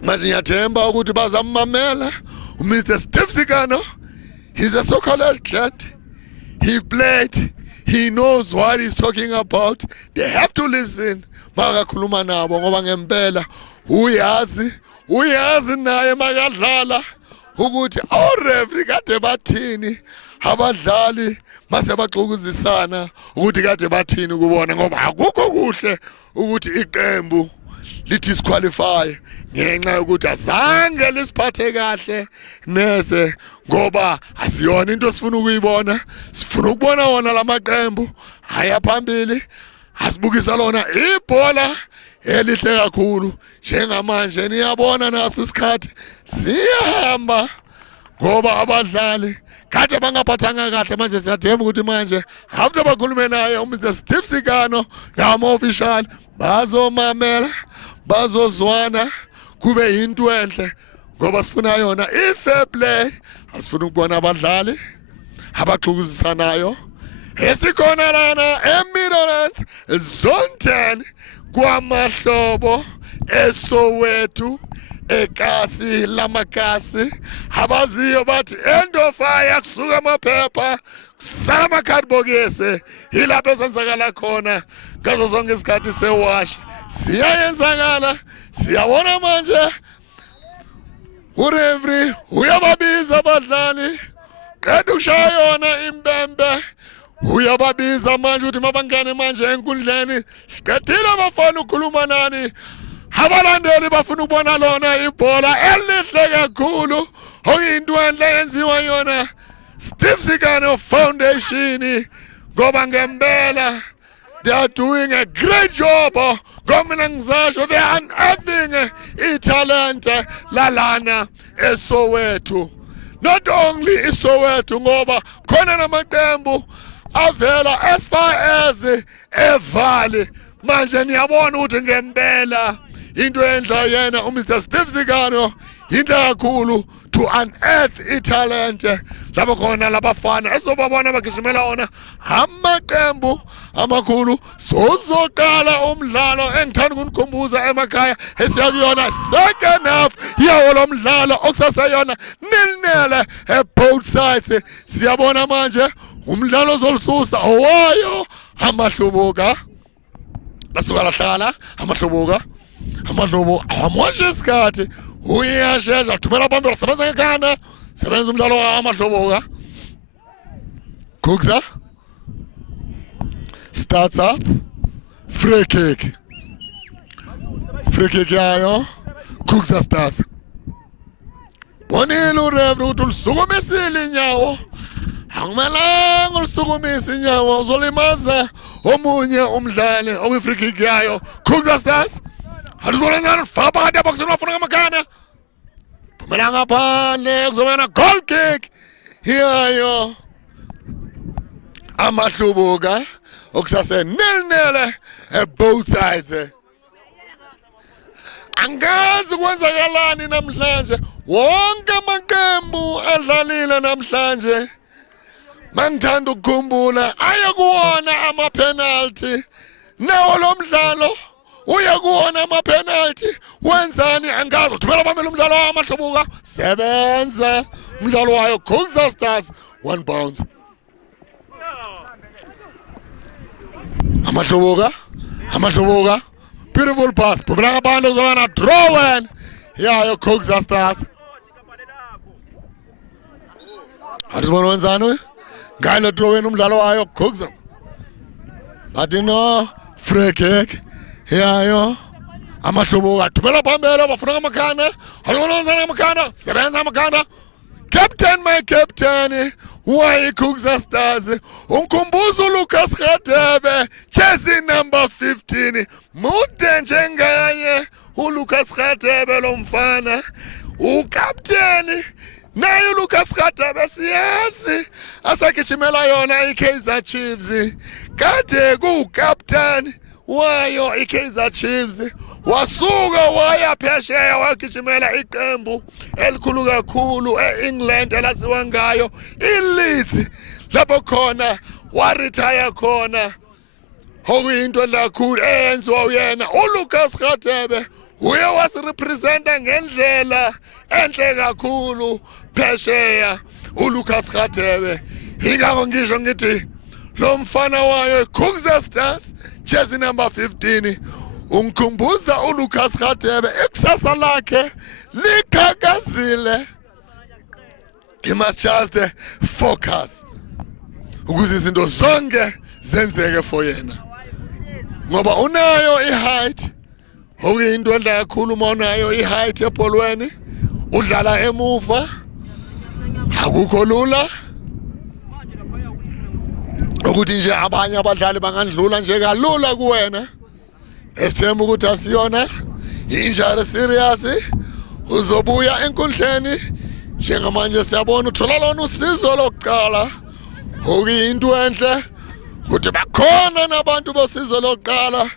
manje ngiyathemba ukuthi bazamamela uMr Steve Zigano. He's a soccer legend. He played. He knows what he's talking about. They have to listen. Makakhuluma nabo ngoba ngempela uyazi naye makadlala ukuthi referee kade bathini abadlali mase baxokozisana ukuthi kade bathini kubona ngoba akukho kuhle ukuthi iqembu lidisqualify ngenxa yokuthi azange lisiphathe kahle neze ngoba asiyona into sifuna ukuyibona sifuna ukubona wona lamaqembu haya phambili asibukisa lona ibhola elihle kakhulu njengamanje niyabona naso isikhathi siyahamba ngoba abadlali kade bangaphathanga kahle manje siyathemba ukuthi manje after bakhulume naye uMr Steve Zigano nama-official bazomamela bazozwana kube yinto enhle ngoba sifuna yona i-fair play asifuna ukubona abadlali abaxhukuzisanayo esikhona lana eMidlands Zone 10 kwamahlobo eSoweto ekasi lamakasi abaziyo bathi end of fire kusuka amaphepha kusala amakhadibokisi yilapho esenzakala khona ngazo zonke isikhathi sewash siyayenzakala siyabona manje ureferee uyababiza abadlali qeda ukushaya yona imbembe uyababiza manje ukuthi mabangene manje enkundleni siqedile abafana ukukhuluma nani abalandeli bafuna ukubona lona ibhola elihle kakhulu okuyinto enhle yenziwa yona Steve Zigano Foundation ngoba ngempela they are doing a great job ngoba ngizasho they are unearthing italent lalana eSoweto not only iSoweto ngoba khona namaqembu avela as far as eValley manje niyabona ukuthi ngempela into endla yena uMr Steve Zigano into kakhulu to unearth italent labo khona labafana esobabona bagijimela ona amaqembu amakhulu sozoqala umdlalo engithanda ukunikhumbuza emakhaya esiya kuyona second half yawo lo mdlalo okusaseyona 0-0 both sides. Siyabona manje umdlalo ozolisusa owayo amaHloboka basuka lahlala amaHloboka awamoshe isikhathi uyashesha thumela phambili sebenza ngekhanda sebenza umdlalo amaHloboka. Kugza starts up free kick yayo Kugza Stars bonile urevre ukuthi ulisukumisile inyawo akumelanga ulisukumise inyawo uzolimaza omunye umdlali okwi-free kick yayo Kugza Stars alizibona njani faka phakathi ebokisini wafuna ngamakhanda phumela ngaphandle kuzoba na goal kick yayo amaHloboka okusase 0-0 both sides. Angazi kwenzakalani namhlanje wonke amaqembu adlalile namhlanje mangithanda ukukhumbula ayakuwona ama-penalty nawo lo mdlalo uyakuwona ama-penalty wenzani angazi uthumela phambili umdlalo wamaHloboka sebenza umdlalo wayo Kugza Stars 1 bounce. amaHloboka beautiful pass phumela ngaphandle kuzoba na draw yayo Kugza Stars. Asibona wenzani ngale draw umdlalo wayo Kugza bathi no free kick yayo amaHloboka thumela phambili bafuna ngamakhanda asibona wenzani ngamakhanda sebenza amakhanda captain my captain why Kugza Stars unkumbuzo Lucas Radebe jersey number 15 mude njengaye uLucas Radebe lo mfana ucaptain naye uLucas Radebe siyazi asagijimela yona iKaizer Chiefs kade kucaptain wayo iKaizer Chiefs wasuka waya phesheya wagijimela iqembu elikhulu kakhulu eEngland elaziwa ngayo iLeeds lapho khona waretire khona okuyinto lakhulu eyenziwa uyena uLucas Radebe uye wasirepresenta ngendlela enhle kakhulu phesheya uLucas Radebe ingakho ngisho ngithi lo mfana wayo Kugza Stars jersey number 15 ungikhumbuza uLucas Radebe ikusasa lakhe likhakazile. He must just focus ukuze izinto zonke zenzeke for yena ngoba unayo i-height okuyinto endla kakhulu uma unayo i-height ebholweni udlala emuva akukho lula ukuthi nje abanye abadlali bangandlula nje kalula kuwena. Esithemba ukuthi asiyona injury serious uzobuya enkundleni njengamanje siyabona uthola lona usizo lokuqala okuyinto enhle ukuthi bakhona nabantu bosizo lokuqala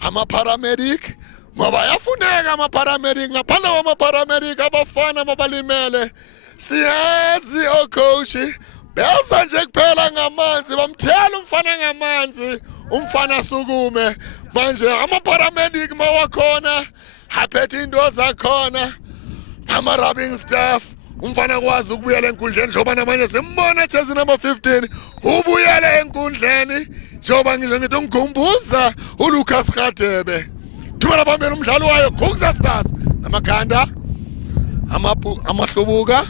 ama-paramedic ngoba yafuneka ama-paramedic ngaphandle kwama-paramedic abafana abalimele siyazi ocoach beza nje kuphela ngamanzi bamthela umfana ngamanzi umfana sukume manje ama-paramedic mawakhona aphethe into zakhona ama-rubbing staff umfana kwazi ukubuyela enkundleni njengoba namanje simbona jersey number 15 ubuyele enkundleni njengoba ngisho ngithi ungikhumbuza uLucas Radebe thumela phambili umdlalo wayo Kugza Stars amakhanda amaHloboka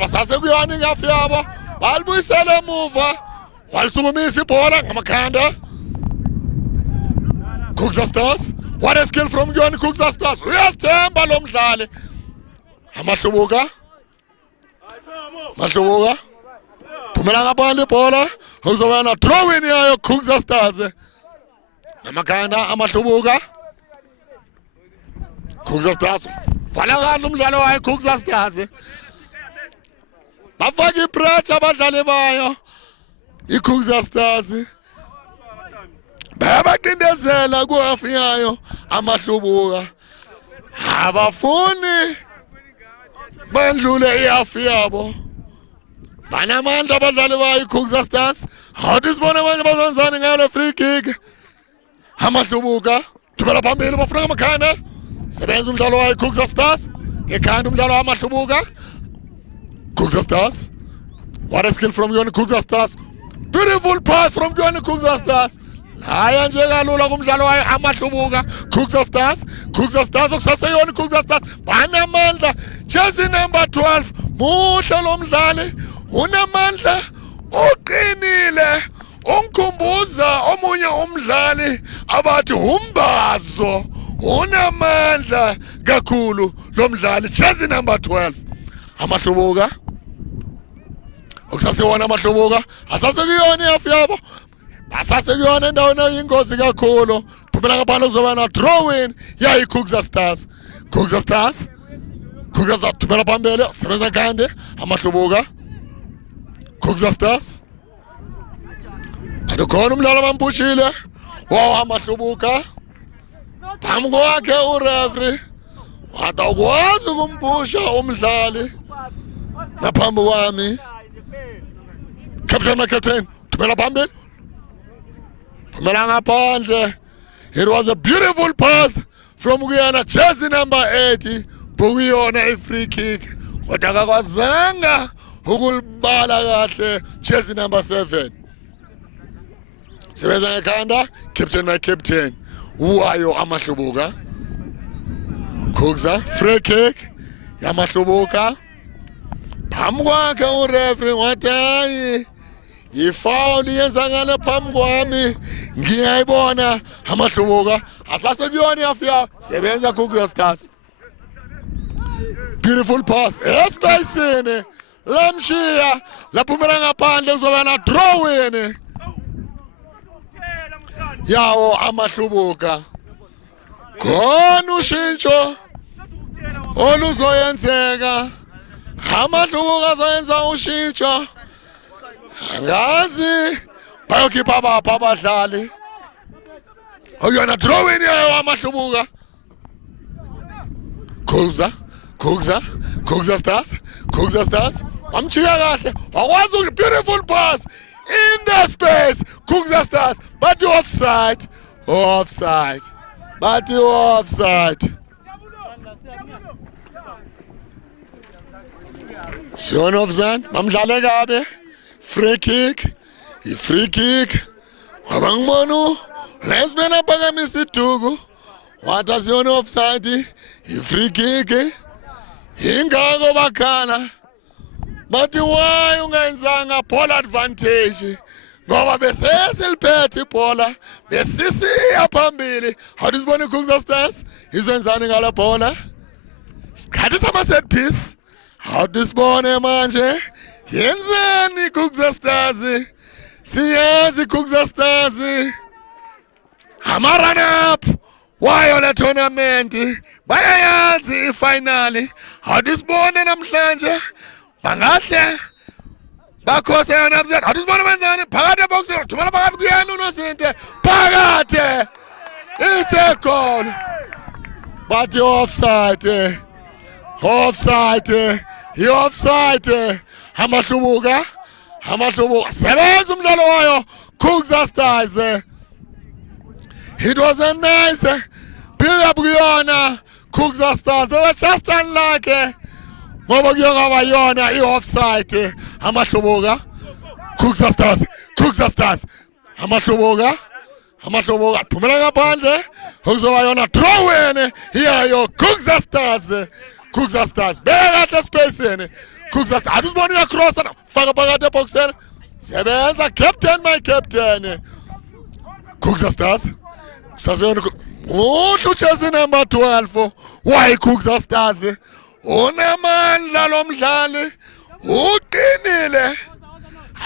basase kuyona ingafi yabo balibuyisela emuva walisukumisa ibhola ngamakhanda Kugza Stars. What a skill from Yoni Kugza Stars. Uyasithemba lo mdlali amaHloboka phumela ngaphandle ibhola uzoba na throw in yayo Kugza Stars ngamakhanda amaHloboka Kugza Stars vala kahle umdlalo wayo Kugza Stars bafaka ipressure abadlali bayo iKugza Stars bayabaqindezela kuhafu yayo amaHloboka abafuni bandlule ihafu yabo banamandla abadlali bayo iKhukza Stars. Awuthi sibone manje bazonzani ngale free kick. Amahlubuka thumela phambili bafuna amakhanda. Sebenza umdlalo wayo iKhukza Stars. Ngekhanda umdlalo wamahlubuka. Khukza Stars. What a skill from Yona Khukza Stars. Beautiful pass from Yona Khukza Stars. Haya nje kalula kumdlalo wayo amahlubuka Khukza Stars. Khukza Stars okusaseyona Khukza Stars banamandla. Jersey number 12 muhle lo mdlali unamandla uqinile ungikhumbuza omunye umdlali abathi umbazo unamandla kakhulu lo mdlali Jersey number 12 amahlubuka okusaseyona amahlubuka asasekuyona ihafu yabo asasekuyona endaweni eyingozi kakhulu phumela ngaphandle kuzoba na draw in yayi Khukza Stars. Khukza Stars thumela phambili sebenza khande amahlubuka Khukza Stars adukhona umdlalo abampushile wow amahlubuka phambi kwakhe ureferee watawukwazi ukumpusha umdlali naphambi kwami captain thumela phambili phumela ngaphandle. It was a beautiful pass from kuyena jersey number 80 bokuyona i-free kick kodwa akakwazanga ukulibala kahle jersey number 7 sebenza ngekhanda captain wayo amahlubuka Khukza free kick yamahlubuka phambi kwakhe ureferee wathi hayi yifoul yenzakala phambi kwami ngiyayibona amahlubuka asasekuyona yafika sebenza Khukza Stars. Beautiful pass espacini lamshiya laphumela ngaphandle kuzoba na draw in yawo amahlubuka khona ushintsho oluzoyenzeka amahlubuka azoyenza ushintsho angazi bayokhipha bapha abadlali oyona draw in yayo amahlubuka Khukza Stars amchiya kahle wakwazi beautiful pass in the space Khukza Stars but offside Son of Zan mamdlale kabe free kick wabangibona lesibena phakamisa iduku wathi asiyona offside i-free kick ingako bakhala bathi why ungayenzanga ball advantage ngoba besesiliphethe ibhola besisiya phambili. Awuthi sibone iKhukza Stars izenzani ngala bhola sikhathi sama set piece. Awuthi sibone manje yenzani iKhukza Stars siyazi iKhukza Stars ama run up wayo le tournament bayayazi ifinali. Awuthi sibone namhlanje bangahle bakhose yona mzee. Awuthi sibone benzani phakathi eboxini thumela phakathi kuyena uNosinte phakathi it's a goal but offside amahlubuka sebenza umdlalo wayo Khukza Stars. It was a nice build up kuyona Khukza Stars. They were just unlucky ngoba kuyongaba yona i-offside amahlubuka Khukza Stars amahlubuka phumela ngaphandle okuzoba yona draw in yayo Khukza Stars beka kahle espaceni Khukza Stars. Awuthi sibone uyacross faka phakathi eboxeni sebenza captain Khukza Stars saseyona muhle jersey number 12 wayi Khukza Stars unamandla lo mdlali uqinile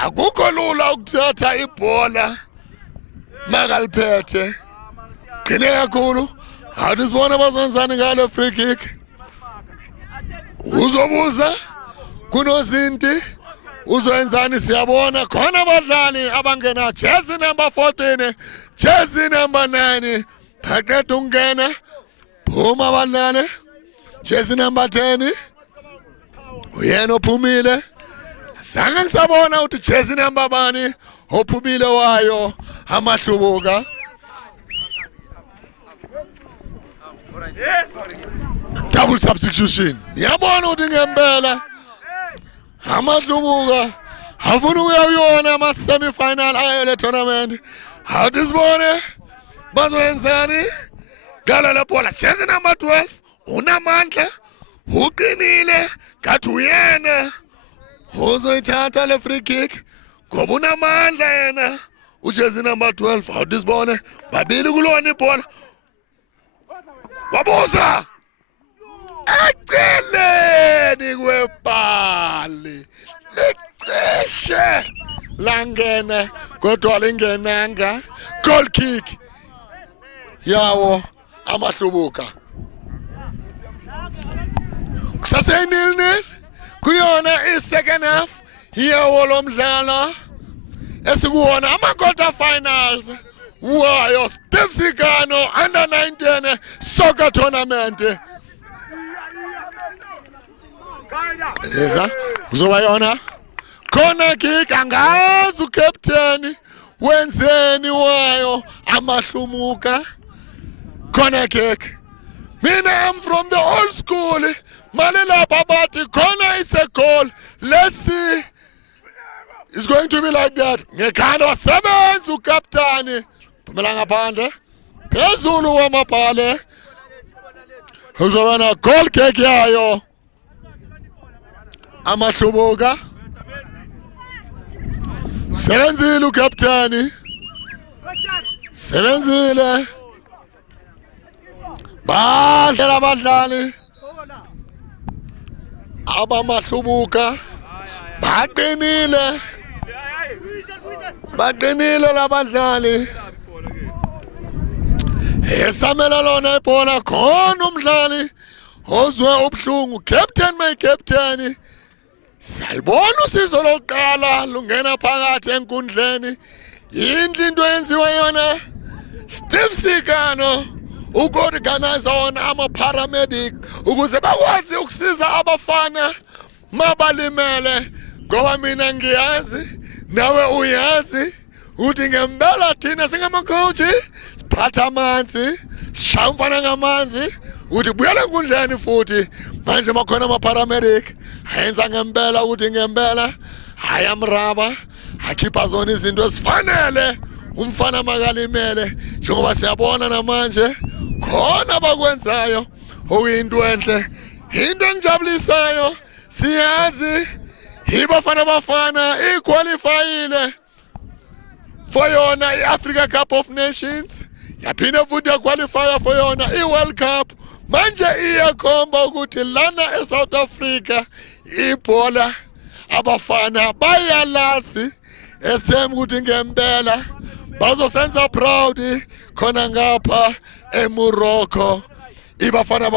akukho lula ukuthatha ibhola makaliphethe qine kakhulu. Awuthi sibone bazenzani ngalo free kick uzobuza kuNozinti uzoyenzani siyabona khona abadlali abangena jersey number 14 jersey number 9 phaqeda ungena phuma abadlali jersey number 10 uyena ophumile zange ngisabona ukuthi jersey number bani ophumile wayo amaHlubuka. Double substitution. Yabona ukuthi ngempela amaHlubuka afuna ukuyona ama semi-final ayo le tournament. Awudisibone bazoyenzani? Gala la bola jersey number 12 unamandla uqinile ngathi uyena uzoyithatha le free kick ngoba unamandla yena ujersey number 12. Awudisibone babili kulona ibhola wabuza eceleni kwebhali licishe langene kodwa lingenanga. Goal kick yawo amaHlubuka. Kusase 0-0 kuyona i-second half yawo lo mdlalo esikuwona ama-quarter finals wayo Steve Sikano under 19 soccer tournament. Yeza kuzoba yona corner kick. Angazi ucaptain wenzeni wayo amaHlubuka. Corner kick. Mina I'm from the old school. Malela babati corner is a goal. Let's see. It's going to be like that. Ngekanda sebenza ucaptain. Phumela ngaphandle. Phezulu wamabhale. Uzobana goal kick yayo amaHlubuka. Sebenzile ucaptain. Sebenzile. Bahle labadlali abamaHlubuka baqinile labadlali. Esamela lona ibhola khona umdlali ozwe ubuhlungu. Captain my captain. Salibona usizo lokuqala lungena phakathi enkundleni. Yindlu into yenziwa yona Steve Sikano uku-organize wona ama-paramedic ukuze bakwazi ukusiza abafana mabalimele. Ngoba mina ngiyazi nawe uyazi ukuthi ngempela thina singamacoach siphatha amanzi sishaya umfana ngamanzi ukuthi buyela enkundleni futhi. Manje makhona ama-paramedic ayenza ngempela ukuthi ngempela ayamraba akhipha zona izinto esifanele umfana makalimele. Njengoba siyabona namanje khona bakwenzayo okuyinto enhle, into engijabulisayo. Siyazi ibafana iqualifyile for yona i-Africa Cup of Nations, yaphinde futhi yaqualifya for yona i-World Cup. Manje iyakhomba ukuthi lana eSouth Africa ibhola abafana bayalazi. Esithemba ukuthi ngempela bazosenza proud khona ngapha eMorocco. Ibafana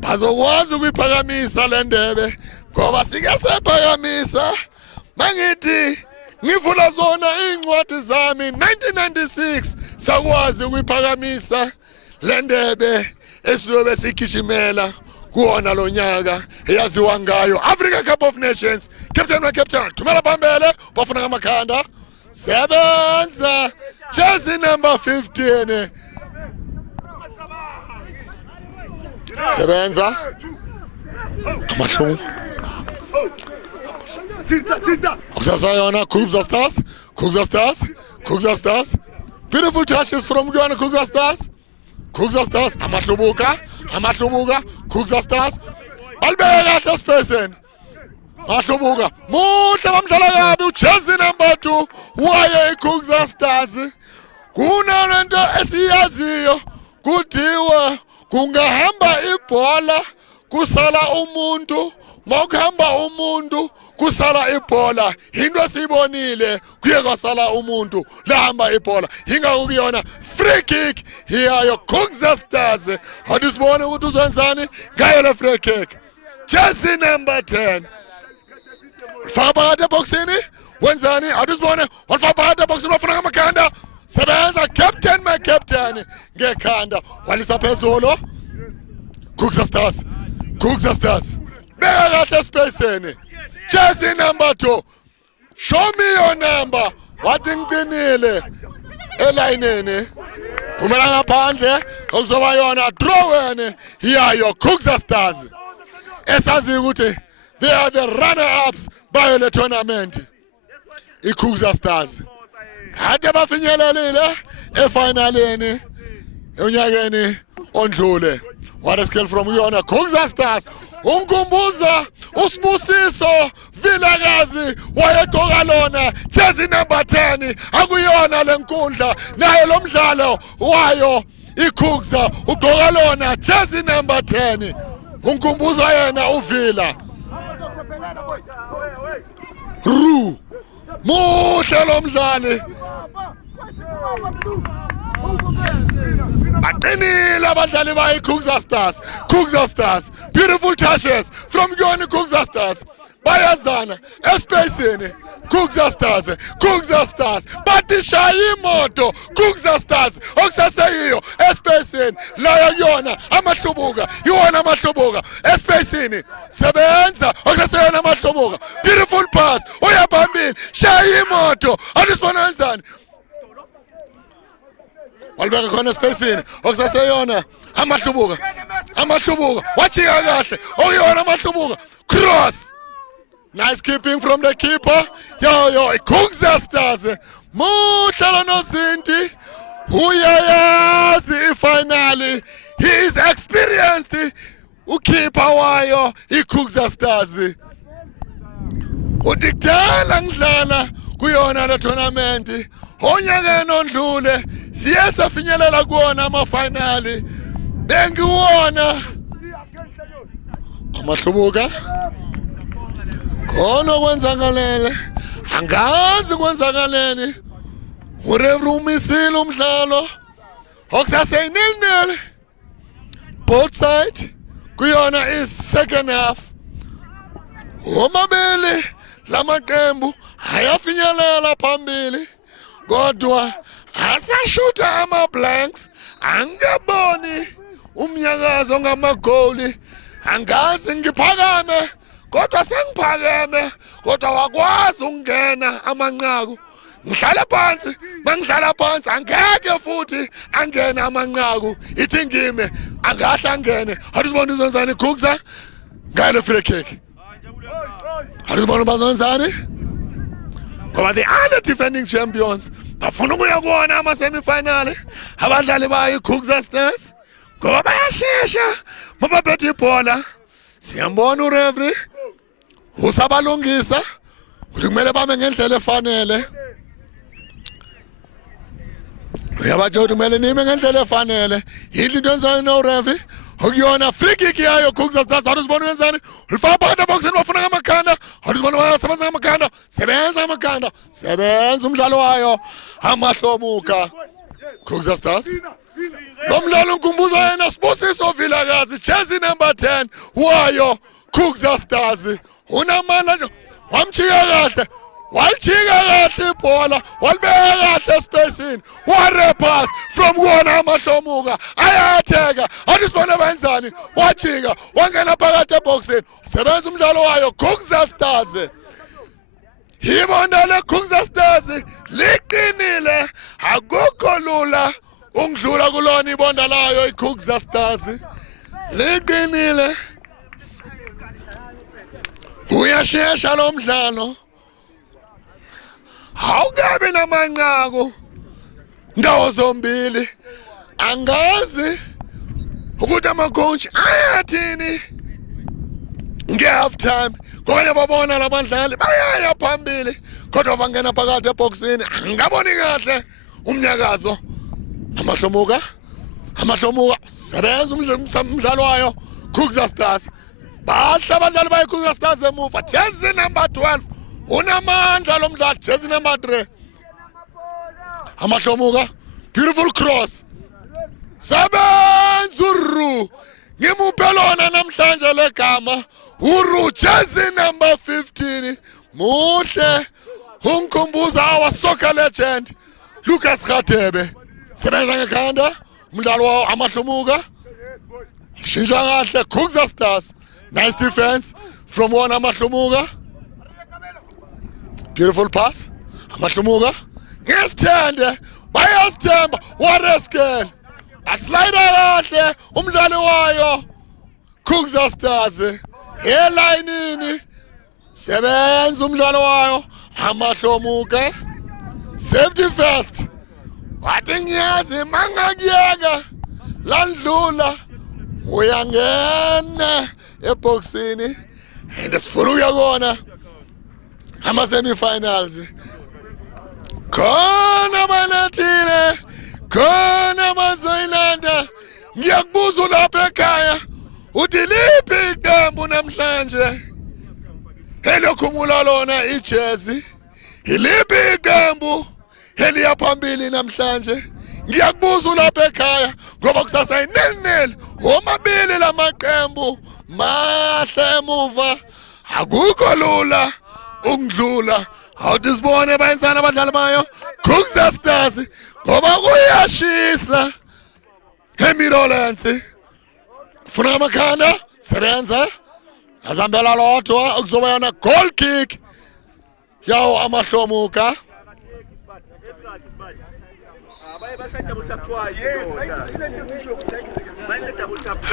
bazokwazi ukuyiphakamisa le ndebe ngoba sike sephakamisa. Mangithi ngivula zona incwadi zami 1996 sakwazi ukuyiphakamisa le ndebe esiyobe sigijimela kuona lo nyaka eyaziwa ngayo Africa Cup of Nations. Captain thumela phambele bafuna ngamakhanda. Sebenza jersey number 15. Sebenza amahlungu Kusasayona Kubza Stars. Beautiful touches from Guyana. Kubza Stars amaHlubuka Kubza Stars balibeka kahle space. amaHlubuka muhle bamdlala kabi ujersey number 2 waye iKubza Stars. Kunalento esiyaziyo kuthiwa kungahamba ibhola kusala umuntu, makuhamba umuntu kusala ibhola. Into esibonile kuye kwasala umuntu lahamba ibhola. Ingakho kuyona free kick yayo Kubza Stars. Awudisibone ukuthi uzwenzani ngayo le free kick. Jersey number 10. Faka phakathi eboxini wenzani? Awudisibone wafaka phakathi eboxini wafuna ngamakhanda. Sebenza captain my captain ngekhanda walisa phezulu. Kubza Stars beka kahle spaceeni. jersey number 2. Show me your number. Wathi ngiqinile elayinini. Phumela ngaphandle okuzoba yona draw wena yayo Kuza Stars. Esazi ukuthi they are the runner-ups bayo le tournament. IKuza Stars. Kade bafinyelelile efinalini onyakeni ondlule. What a skill from yona Kuza Stars. Unkumbuza uSibusiso Vilakazi wayegqoka lona jersey number 10 akuyona lenkundla nayo lo mdlalo wayo iKuza ugqoka lona jersey number 10 unkumbuza yena uVila Ru muhle lo mdlali Aqinile abadlali bayi Kuza Stars. Kuza Stars. Beautiful touches from Yoni Kuza Stars. Bayazana espacini Kuza Stars. Kuza Stars. Batishaya imoto Kuza Stars. Okusaseyiyo espacini la yona amahlubuka. Iwona amahlubuka espacini. Sebenza okusaseyona amahlubuka. Beautiful pass. Uyabambini. Shaya imoto. Anisibona wenzani? Walibeka khona spacini okusaseyona amahlubuka wachika kahle okuyona amahlubuka cross nice keeping from the keeper yo Kuza Stars muhle nozinti uyayazi ifinally he is experienced ukeeper wayo iKuza Stars udikdala ngidlala kuyona le tournament onyakeni ondlule siye safinyelela kuona amafinali bengiwona amahlubuka khona kwenzakalele angazi kwenzakaleni ureferee umisile umdlalo okusase 0-0 both side kuyona is second half omabili lamaqembu ayafinyelela phambili kodwa asashuta ama-blanks angaboni umnyakazo ngamagoli angazi ngiphakame kodwa sengiphakeme kodwa wakwazi ukungena amanqaku ngihlala phansi mangidlala phansi angeke futhi angene amanqaku ithi ngime angahle angene awuzibona izonzani Kuza ngale free kick awuzibona bazonzani ngoba they are the defending champions bafuna ukuya kuona ama-semifinal abadlali bayo iKuza Stars ngoba bayashesha mabaphethe ibhola siyambona ureferee usabalungisa ukuthi kumele bame ngendlela efanele uyabatsho ukuthi kumele nime ngendlela efanele yini into enzayo no-referee okuyona free kick yayo Kuza Stars awuzibona wenzani ulifaka phakathi eboxini bafuna ngamakhanda awuzibona bayasebenza ngamakhanda sebenza umdlalo wayo amahlomuka Kuza Stars lo mdlalo ngikhumbuza yena Sibusiso Vilakazi jersey number 10 wayo Kuza Stars unamandla nje wamchika kahle walijika kahle ibhola walibeka kahle espacini warepass from kuona amahlomuka ayatheka awusibona benzani wajika wangena phakathi eboxini sebenza umdlalo wayo Kuza Stars ibonda le Kuza Stars liqinile akukho lula ungidlula kulona ibonda layo iKuza Stars liqinile uyashesha lo mdlalo awukabi namanqaku ndawo zombili angazi ukuthi ama-coach ayathini nge-half time ngoba babona labadlali bayaya phambili kodwa bangena phakathi eboxini angaboni kahle umnyakazo amahlomuka sebenza umdlalo wayo Kuza Stars bahla abadlali bayo Kuza Stars emuva jersey number 12 unamandla lo mdlali jersey number 3 amahlomuka beautiful cross sebenza uRu ngimuphe lona namhlanje legama uRu jersey number 15 muhle ungikhumbuza our soccer legend Lucas Radebe sebenza ngekhanda umdlalo wawo amahlomuka shintsha kahle Kuza Stars nice defense from one amahlomuka Beautiful pass. Amahlumuka. Ngesithande. Bayasithemba. Wareskel. Aslide kahle umdlali wayo. Kugza Stars. Elayinini. Sebenza umdlalo wayo. Amahlumuka. Safety first. Wathi ngiyazi mangakuyeka landlula uyangena eboxini and sifuna uyakona ama semi-finals khona balethile khona bazoyilanda ngiyakubuza lapha ekhaya uthi liphi iqembu namhlanje elokhumula lona ijezi iliphi iqembu eliya phambili namhlanje ngiyakubuza lapha ekhaya ngoba kusasa inel omabili lamaqembu mahle emuva akukho lula ukudlula awuthi sibone bayenzana abadlali bayo Kugza Stars ngoba kuyashisa eMirolensi funa amakhanda sebenza azambela lodwa okuzoba yona goal kick yawo Amahlumuka.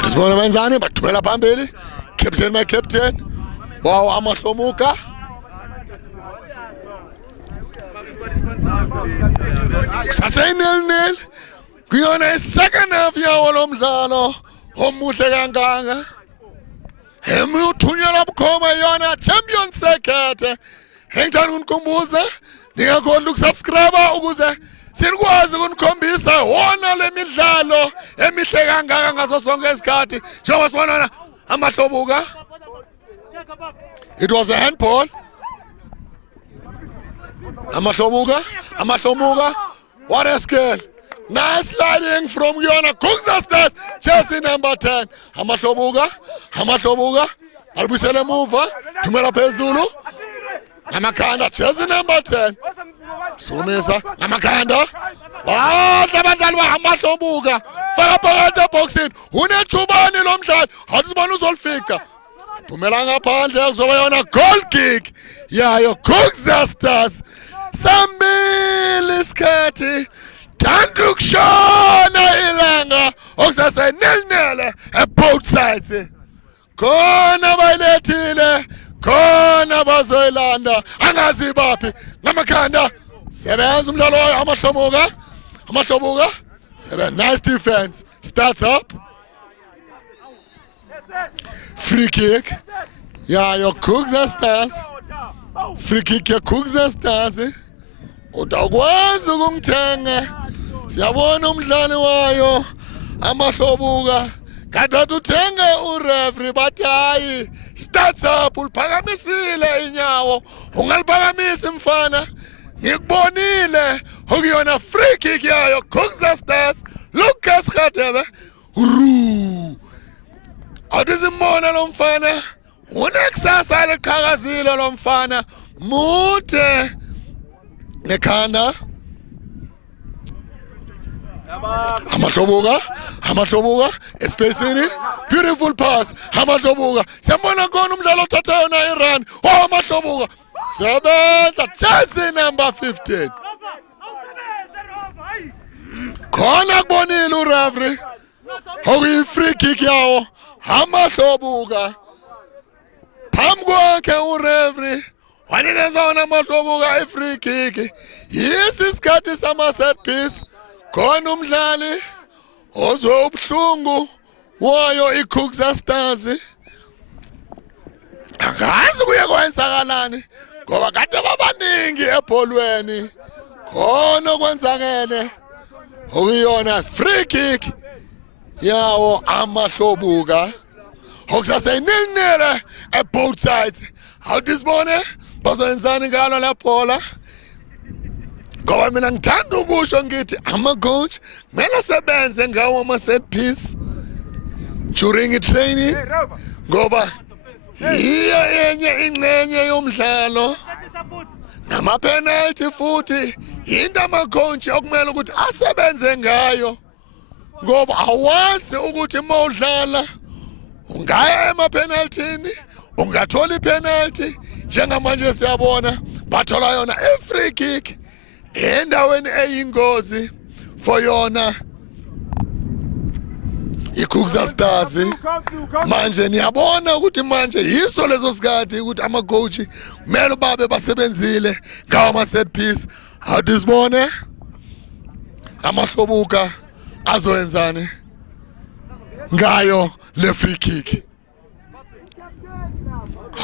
Sibona benzani bathumela phambili captain my captain wow Amahlumuka sasenel kuyona isecond half yawo lomdlalo omuhle kangaka emuthunyela bukhoma yona champion second engithanda ukunikhumbuza ningakhohlwa ukusubscribe ukuze sikwazi ukunikhombisa wona lemidlalo emihle kangaka ngaso sonke isikhathi njengoba sibona Amahlumuka. It was a handball. Amahlumuka what a skill. Nice sliding from Yona Kugza Stars jersey number 10 Amahlumuka albusele muva thumela phezulu amakhanda jersey number 10 Sumisa amakhanda abadlali Amahlumuka faka phakathi eboxini unethubani lomdlali awusibona uzolifika phumela ngaphandle kuzoba yona goal kick yayo Kugza Stars sambili isikhathi thanda ukushona ilanga okusase nil both sides khona bayilethile khona bazoyilanda angazi baphi ngamakhanda sebenza umdlalo wayo Amahlumuka seven nice defense starts up free kick yayo Kugza Stars free kick ya Kugza Stars udakwazi ukungithenga siyabona umdlali wayo Amahlumuka kadade uthenga ureferee bathi hayi starts up uliphakamisile inyawo ungaliphakamisi mfana ngikubonile okuyona free kick yayo Kugza Stars Lucas Radebe awuzimbona lo mfana unekusasa leqhakazile lo mfana mude nekhanda Amahlumuka espacini beautiful pass Amahlumuka siyambona khona umdlalo othatha yona irun Amahlumuka sebenza jersey number 15 khona kubonile ureferee okuyi free kick yawo Amahlumuka phambi kwakhe ureferee wanikeza wona Amahlumuka free kick yisi isikhathi sama set piece khona umdlali ozwe ubuhlungu wayo Kugza Stars akazi kuye kwenzakalani ngoba kade babaningi ebholweni khona okwenzakene okuyona free kick yawo Amahlumuka okusase nil both sides awudisibone bazoyenzani ngalo la bhola ngoba mina ngithanda ukusho ngithi ama-coach kumele asebenze ngawo ama-set piece during i-training ngoba yiyo enye ingxenye yomdlalo nama-penalty futhi yinto ama-coach okumele ukuthi asebenze ngayo ngoba awazi ukuthi uma udlala ungaya ema-penalthini ungathola i-penalty njengamanje siyabona bathola yona free kick endaweni eyingozi for yona iKhukza Stars. Manje niyabona ukuthi manje yiso lezo sikhathi ukuthi amacoach kumele babe basebenzile ngawo ama set piece. Awudisibone amaHlobuka azoyenzani ngayo le free kick.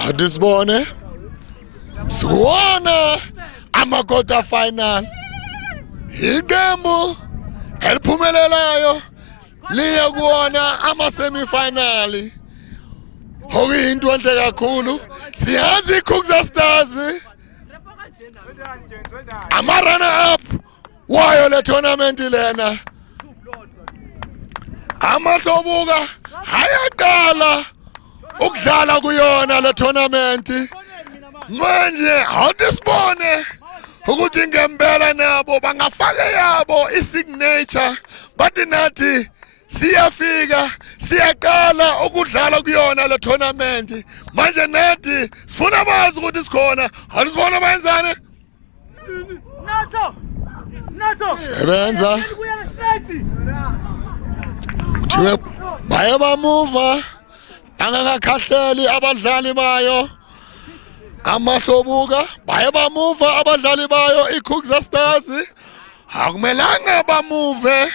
Awudisibone sikuona ama-quarter final iqembu eliphumelelayo liya kuona ama-semi-final. Okuyinto enhle kakhulu. Siyazi iKhukza Stars ama-runner up wayo le tournament lena. amaHlobuka ayaqala ukudlala kuyona le tournament. Manje awudisibone ukuthi ngempela nabo bangafaka yabo isignature, bathi nathi siyafika siyaqala ukudlala kuyona le tournament. Manje nathi sifuna bazi ukuthi sikhona. Awusibona bayenzani? Sebenza kuthiwe baye bamuva angakakhahleli abadlali bayo amaHlobuka, baye bamuva abadlali bayo iKhukza Stars. Akumelanga bamuve,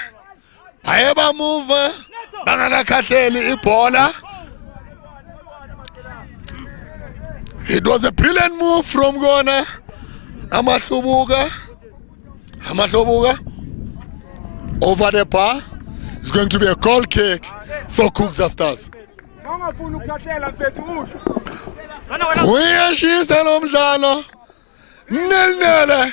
baye bamuve bangakakhahleli ibhola. It was a brilliant move from Gona amaHlobuka. amaHlobuka over the bar. It's going to be a goal kick for Khukza Stars. Uyashisa lo mdlalo. Nil-nil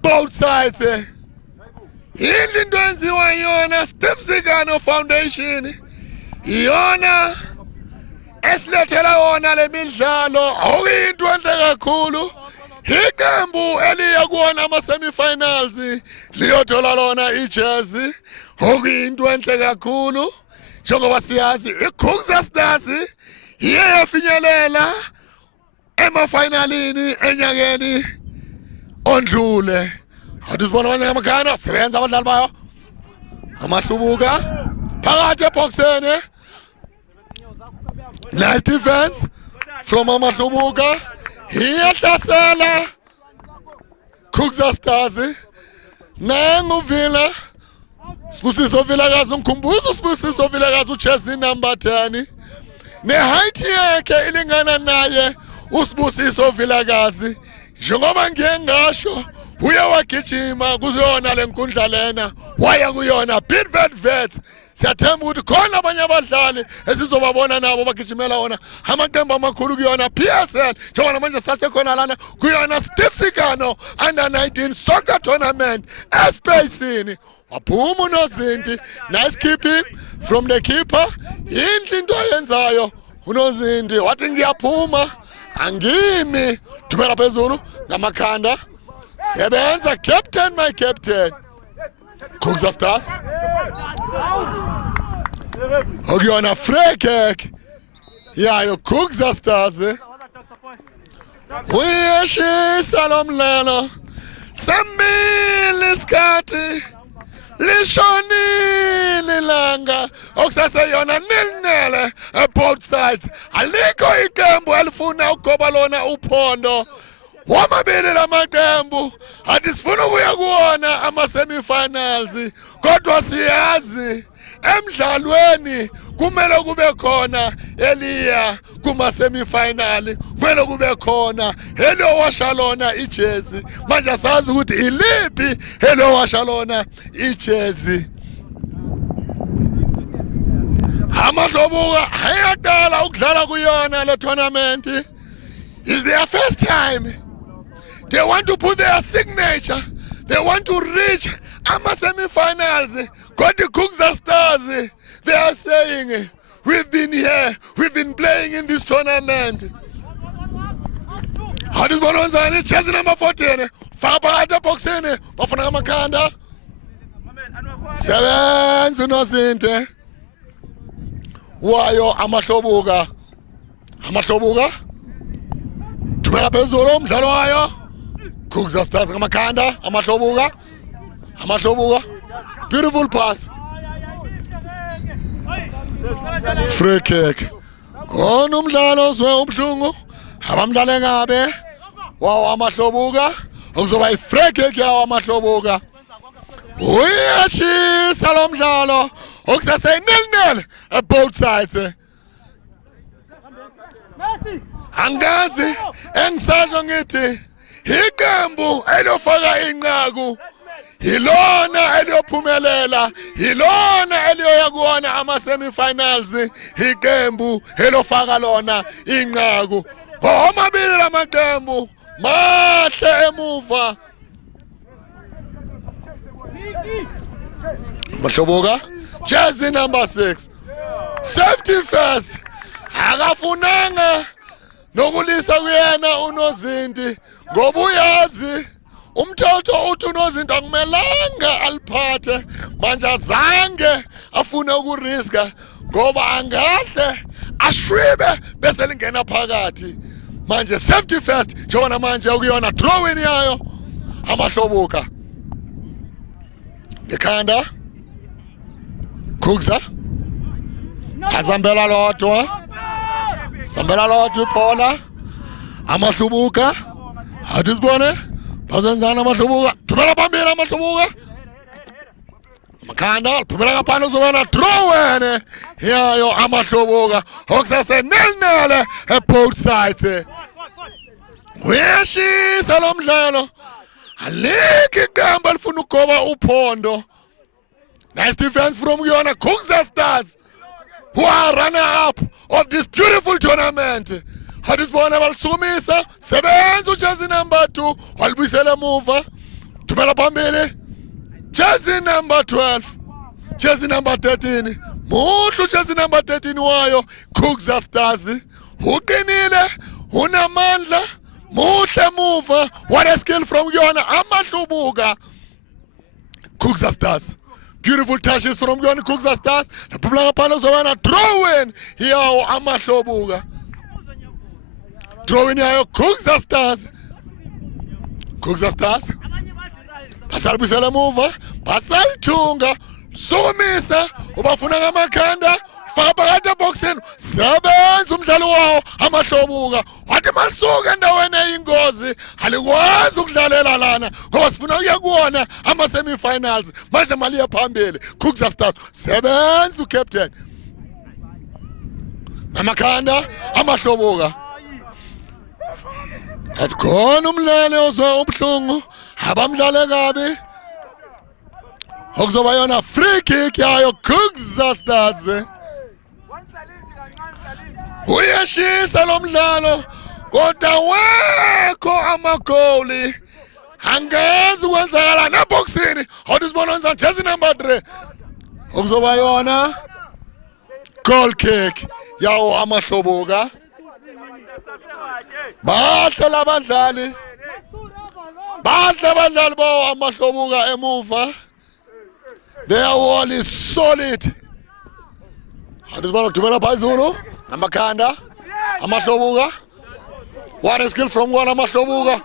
both sides. Into enziwa yona Steve Zigano Foundation. Yona esilethela wona le midlalo. Okuyinto enhle kakhulu. Iqembu eliya kuona ama-semi-finals liyothola lona ijezi. Okuyinto enhle kakhulu. Njengoba siyazi iKhukza Stars iye yafinyelela emafinalini enyakeni ondlule. Awudisibona abanye amakhanda sebenza abadlali bayo. amaHlobuka phakathi eboxeni. Nice defense from amaHlobuka. Iyahlasela Khukza Stars. Nangu Villa. Sibusiso Vilakazi umkhumbuzo Sibusiso Vilakazi uJersey number 10. Ne-height yakhe ilingana naye uSibusiso Vilakazi. Njengoba ngike ngasho uya wagijima kuzona lenkundla lena waya kuyona Bidvet Vets. Siyathemba ukuthi khona abanye abadlali esizobabona nabo bagijimela wona amaqembu amakhulu kuyona PSL. Njengoba manje sasekhona lana kuyona Steve Zigano under 19 soccer tournament eSpacini. Waphuma uNozinti. Nice keeping from the keeper. Yinhle into ayenzayo uNozinti. Wathi ngiyaphuma angimi thumela phezulu ngamakhanda. Sebenza captain, my captain. Khukza Stars. Okuyona free kick yayo Khukza Stars. Uyashisa lo mdlalo. Sambili isikhathi lishonile ilanga okusase yona nil-nil both sides. Alikho iqembu elifuna ukugoba lona uphondo. Wamabili lamaqembu athi sifuna ukuya kuwona ama-semi-finals, kodwa siyazi emdlalweni kumele kube khona eliya kuma-semi-final, kumele kube khona eliyowasha lona ijezi. Manje asazi ukuthi iliphi eliyowasha lona ijezi. amaHlobuka ayaqala ukudlala kuyona le tournament. It's their first time. They want to put their signature. They want to reach ama-semi-finals. Got the Khukza Stars. They are saying, we've been here. We've been playing in this tournament. How does Bononzani? Chasing number 14. Fabata boxing. Bafana Makanda. Seven Sunozinte. Wayo amaHlobuka. amaHlobuka. Tumela phezulu umdlalo wayo. Kuza Stars ngamakhanda amahlobuka beautiful pass free kick khona umdlalo ozwe ubhlungu abamdlale ngabe wawo amahlobuka okuzoba i-free kick yawo amahlobuka uyashisa lo mdlalo okusase nil at both sides angazi engisasho ngithi iqembu elofaka inqaku ilona eliyophumelela ilona eliyoya kuona ama-semi-finals iqembu elofaka lona inqaku omabili lamaqembu mahle emuva mahlobuka jersey number 6 safety first akafunanga nokulisa kuyena uNozinti ngoba uyazi umthetho uthi uNozinti akumelanga aliphathe manje azange afune ukuriska ngoba angahle ashwibe bese lingena phakathi manje safety first njengoba namanje ukuyona drawing yayo amahlobuka likhanda Kuza azambela lodwa ibhola amahlobuka athi sibone bazenzana amahlobuka thumela phambili amahlobuka amakhanda liphumela ngaphandle uzobona drawene yayo amahlobuka okusase nil at both sides uyashisa lo mdlalo alikho iqembu elifuna ukugoba uphondo. Nice defense from Yona Kuza Stars, who are runner-up of this beautiful tournament. Hadisbona balsumisa sebenza jersey number 2 walibuyisela emuva thumela phambili jersey number 12 jersey number 13 muhlu jersey number 13 wayo Kuza Stars uqinile unamandla muhle emuva. What a skill from Yona amahlobuka Kuza Stars. Beautiful touches from Yona Kuza Stars. Naphumela ngaphandle uzobana throw-in yawo amahlobuka. Drawing yayo Kuza Stars. Kuza Stars. Basalibuyisela emuva, basalithunga, somisa, ubafuna ngamakhanda, faka phakathi eboxini, sebenza umdlalo wawo amahlobuka. Wathi malisuka endaweni eyingozi, alikwazi ukudlalela lana ngoba sifuna ukuya kuwona ama-semi-finals. Manje maliye phambili. Kuza Stars sebenza ucaptain. Ngamakhanda amahlobuka. Akhona umlane ozwa ubuhlungu abamdlale kabi okuzoba yona free kick yayo Kuza Stars. Uyashisa lo mdlalo kodwa wekho amagoli angeze kwenzakala neboxini. Awudisibona wenza jersey number 3 okuzoba yona goal kick yawo amahlobuka. Bahle abadlali bawo amahlobuka emuva. Their wall is solid. Hadisibona uthumela phezulu ngamakhanda amahlobuka. What a skill from one amahlobuka.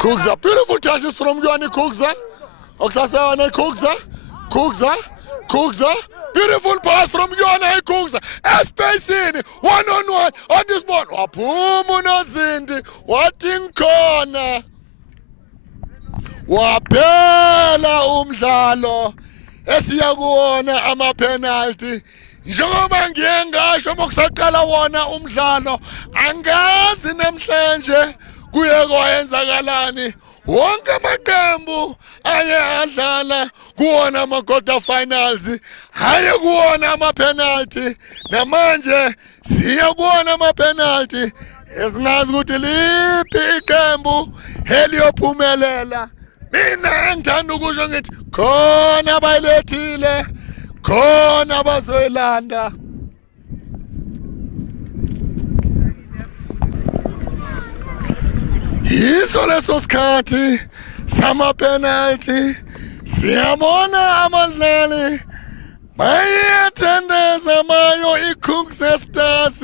Kuza, beautiful touches from Yona Kuza. Okusasana Kuza. Beautiful pass from Yona Kuza. Espacing one-on-one on this ball. Waphuma uNozinti wathi ngikhona. Waphela umdlalo esiya kuwona ama-penalty. Njengoba ngiye ngasho mokusaqala wona umdlalo angazi namhlanje kuye kwayenzakalani. Wonke amaqembu aye adlala kuwona ama-quarter finals, haye kuwona ama-penalty. Namanje siya kuwona ama-penalty. Esingazi ukuthi liphi iqembu eliyophumelela. Mina ngithanda ukusho ngithi khona abayilethile, khona abazoyilanda. Yiso leso sikhathi sama-penalty. Siyabona abadlali bayathandeza mayo iKuza Stars.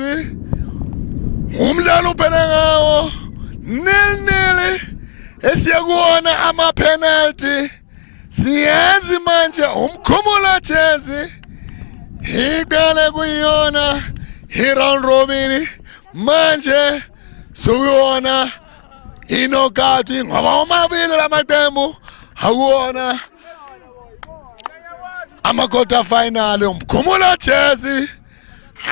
Umdlalo uphele ngawo nil esiyakuona ama-penalty. Siyazi manje umkhumula jezi iqale kuyona i-round robin manje sukuyona inokati ngoba omabili lamaqembu akuwona ama-quarter final. Umkhumula jezi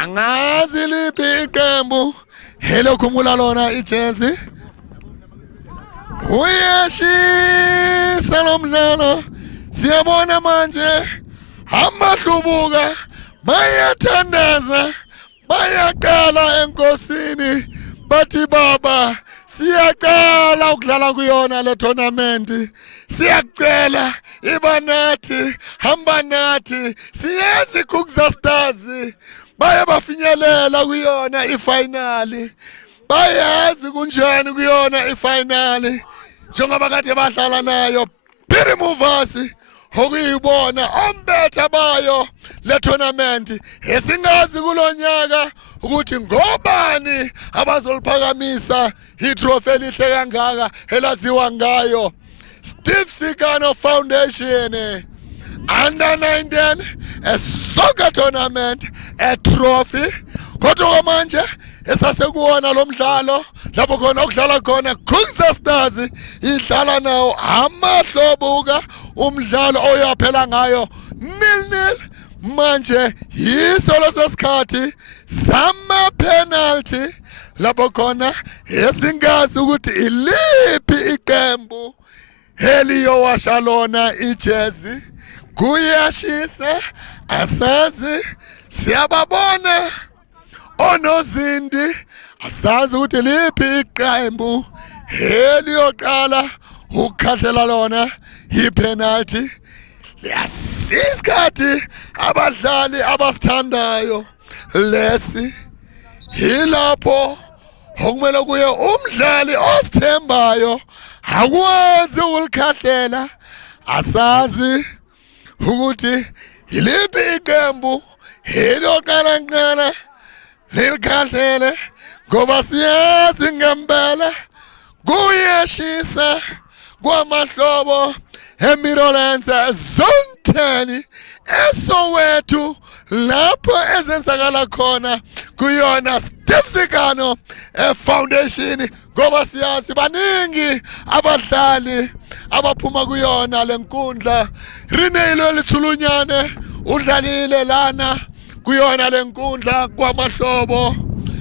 angazi liphi iqembu elokhumula lona ijezi. Uyashisa lo mdlalo, siyabona manje amaHlubuka bayathandaza, bayaqala enkosini bathi baba siyaqala ukudlala kuyona le tournament, siyacela iba nathi, hamba nathi, siyazi Kugza Stars baye bafinyelela kuyona ifinali, bayazi kunjani kuyona ifinali njengoba kade badlala nayo Piri Movers okuyibona ombetha bayo le tournament. Esingazi kulonyaka ukuthi ngobani abazoliphakamisa itrophy elihle kangaka elaziwa ngayo Steve Sikano Foundation Under 19 a soccer tournament, a trophy. Kodwa manje esasekuwona lo mdlalo lapho khona okudlala khona Kugza Stars idlala nawo amaHlubuka, umdlalo oyaphela ngayo 0-0. Manje yiso lesikhathi sama penalty lapho khona esingazi ukuthi iliphi iqembu eliyowasha lona ijezi. Kuyashisa asazi, siyababona onozindi, asazi ukuthi liphi iqembu eliyoqala ukukhahlela lona ipenalty. Lesisikhathi abadlali abasithandayo lesi yilapho okumele kuye umdlali osithembayo akwazi ukulikhahlela. Asazi ukuthi iliphi iqembu eliyoqala nqala lilikhahlele ngoba siyazi ngempela kuyashisa kwamahlobo eMirolense Zone 10 eSoweto lapho ezenzakala khona kuyona Steve Sikano Foundation ngoba siyazi baningi abadlali abaphuma kuyona lenkundla. Rinelo Litsulunyane udlalile lana kuyona lenkundla kwamahlobo.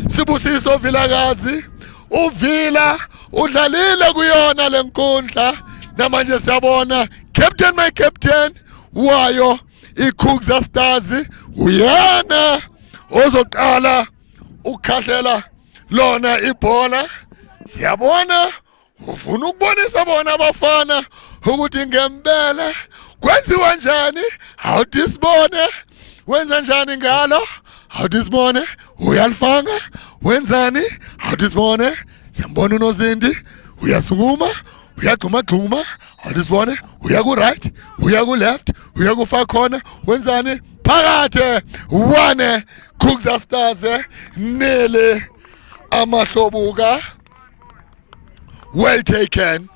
Sibusiso Vilakazi uVila udlalile kuyona lenkundla. Namanje siyabona captain my captain wayo iKugza Stars uyana ozoqala ukukhahlela lona ibhola. Siyabona ufuna ukubonisa bona abafana ukuthi ngempela kwenziwa njani. Awudisibone wenza njani ngalo, awudisibone uyalifanga wenzani, awudisibone siyambona unozindi uyasukuma uyagxuma, awudisibone uya ku right uya ku left uya kufa khona wenzani phakathi. One Kugza Stars nele amaHlubuka. Well taken.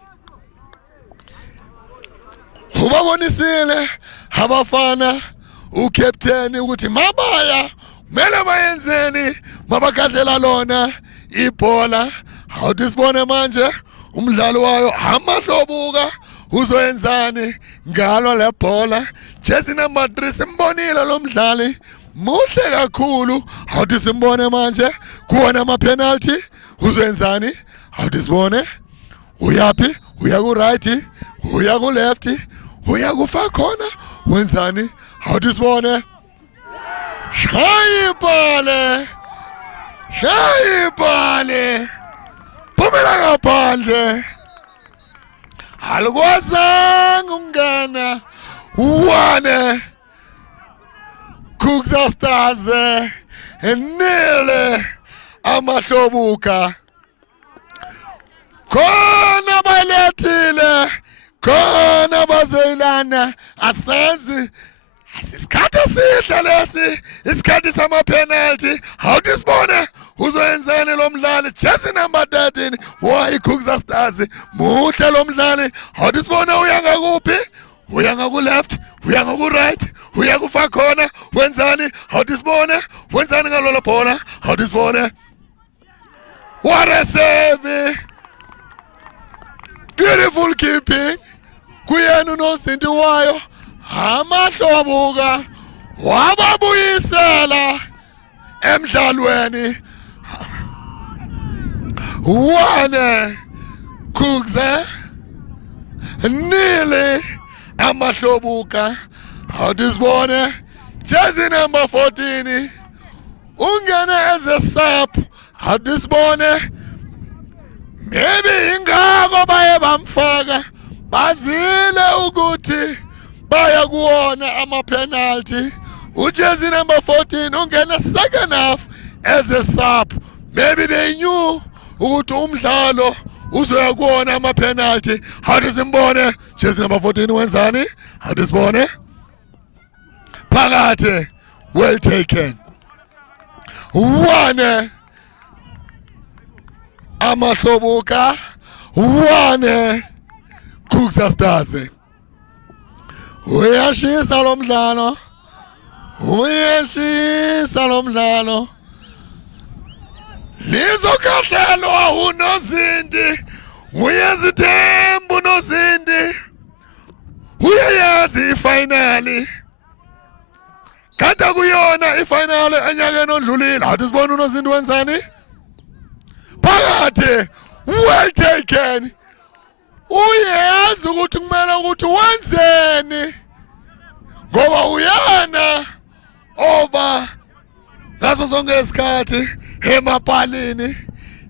Ubabonisile abafana ucaptain ukuthi mabaya kumele bayenzeni mabakadlela lona ibhola. Awudisibone manje umdlalo wayo amaHlubuka uzoyenzani ngalo le bhola. Jersey number 3 simbonile lo mdlali muhle kakhulu. Awudisimbone manje kuona ama penalty uzoyenzani. Awudisibone uyapi uya ku right uya ku left uya kufa khona wenzani. Awudisibone shaya ibhale phumela ngaphandle alikwazanga ukungena. One Kugza Stars nile amaHlubuka. Khona balethile khona bazoyilana. Asazi asisikhathi esihle lesi isikhathi sama penalty. Awudisibone uzoyenzani lo mdlali jersey number 13 wayikhukza stars muhle lo mdlali awuthi sibone uya ngakuphi uya ngaku left uya ngaku right uya kufa khona wenzani awuthi sibone wenzani ngalolo bhola awuthi sibone what a save beautiful keeping kuyena unozinti wayo amahlobuka wababuyisela emdlalweni wane Khukza nili amahlobuka awuthi sibone jersey number 14 ungene as a sub awuthi sibone maybe ingako baye bamfaka bazile ukuthi baya kuwona ama-penalty ujersey number 14 ungena second half as a sub maybe they knew ukuthi umdlalo uzoya kuwona ama-penalty awuthi simbone jersey number 14 wenzani awuthi sibone phakathi well taken wane amahlobuka wane Khukza Stars uyashisa lo mdlalo uyashisa lo mdlalo lizokahlelwa unozinti uyazithemba unozinti uyayazi ifinali kanti kuyona ifinali enyakeni odlulile awuthi sibone unozinti wenzani phakathi well taken uyazi ukuthi kumele ukuthi wenzeni ngoba uyana oba ngaso sonke isikhathi emapalini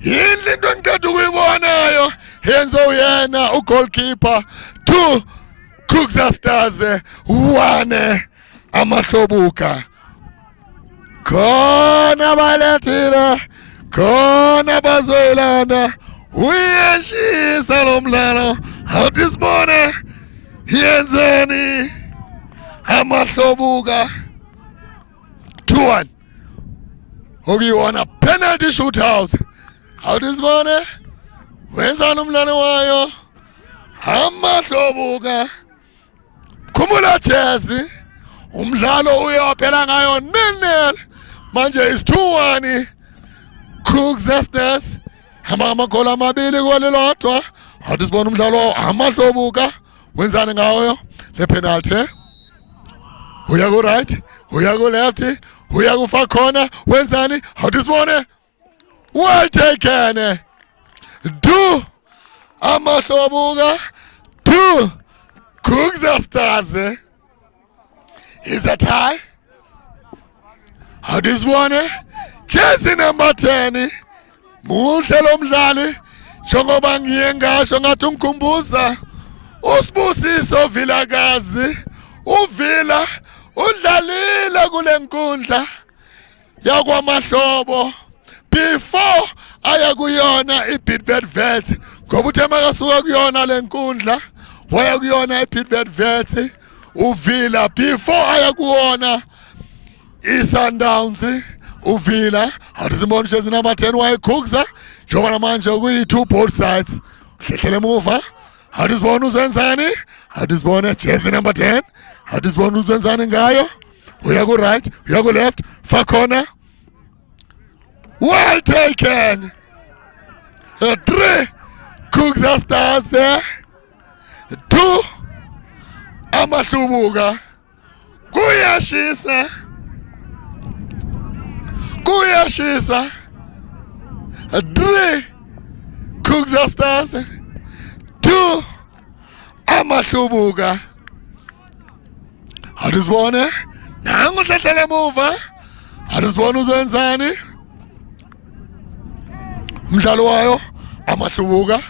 yini into engikade ukuyibonayo yenzo uyena ugoalkeeper 2 Khukza Stars 1 amahlobuka khona balethile khona bazoyilanda uyashisa lo mdlalo awuthi sibone yenzeni amahlobuka 2-1 okuyiwona penalty shootout awuthi sibone wenzani umdlalo wayo amahlobuka khumula jersey umdlalo uyophela ngayo 0-0 manje is 2-1 Khukza Stars amagoli amabili kwalelodwa awuthi sibone umdlalo amahlobuka wenzani ngayo le penalty uya ku right uya ku left uya kufa khona wenzani awuthi sibone well taken do amahlobuka do Khukza Stars is a tie awuthi sibone jersey number 10 muhle lo mdlali njengoba ngiye ngasho ngathi ungikhumbuza uSibusiso Vilakazi uVila udlalile kule nkundla yakwamahlobo before aya kuyona iBidvest Vets ngoba uthe makasuka kuyona le nkundla waya kuyona iBidvest Vets uVila before aya kuwona iSundowns uVila awuthi simbone jersey number 10 wayikhukza njengoba namanje kuyi-2 both sides hlehlele emuva awuthi sibone uzenzani awuthi sibone jersey number 10 awuthi sibone uzenzani ngayo uya ku right uya ku left fa khona well taken 3 Khukza Stars 2 amahlubuka kuyashisa 3 Khukza Stars 2 amahlubuka awuthi sibone nangu hlehlele emuva awuthi sibone uzenzani umdlalo wayo amahlubuka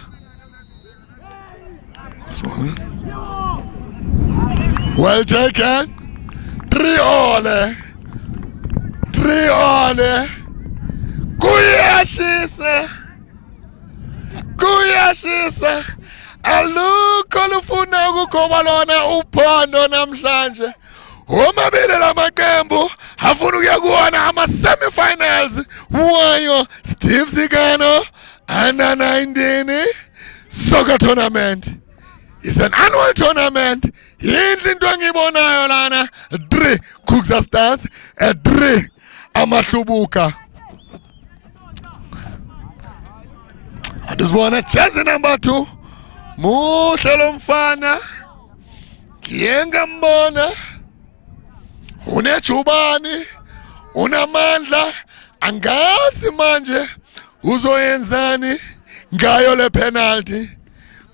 well taken 3 all kuyashisa alukho lufuna ukukhoba lona uphondo namhlanje omabili lamaqembu afuna ukuya kuwona ama-semi-finals wayo Steve Zikano Under 19 Soccer Tournament. It's an annual tournament. Yindlu into engiyibonayo lana 3 Khukza Stars 3 Amahlubuka. Adisibona jersey number 2 muhle lo mfana ngiyenga mbona unejubani unamandla angazi manje uzoyenzani ngayo le penalty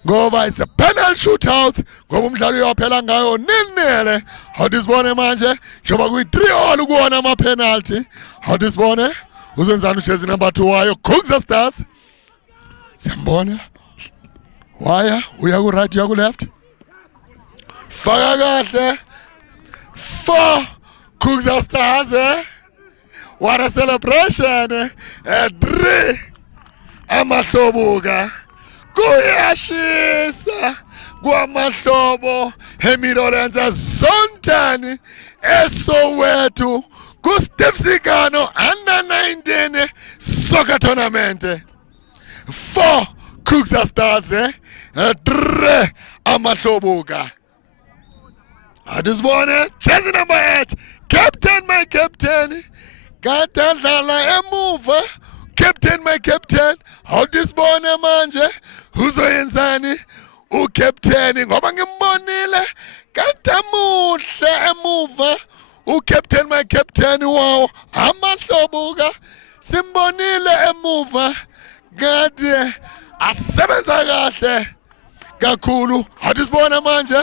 ngoba it's a penalty shootout ngoba umdlalo uyaphela ngayo nilnele. Awudisibone manje njoba kuyi-3-3 kuwona ama-penalty. Awudisibone uzenzani ujersey number 2 wayo Khukza Stars. Siyambona waya uya ku-right uya ku-left faka kahle 4 Khukza Stars. What a celebration. 3 Amahlobuka kuyashisa kwamahlobo eMilolenza Zontani eSoweto kuSteve Zikano Under 19 Soccer Tournament. 4 Khukza Stars 3 Amahlobuka. Adisibone jersey number 8 captain my captain katadlala emuva captain my captain. Awudisibone manje uzoyenzani ucaptain ngoba ngimbonile katamuhle emuva ucaptain my captain wawo Amahlobuka simbonile emuva kade asebenza kahle kakhulu. Awudisibone manje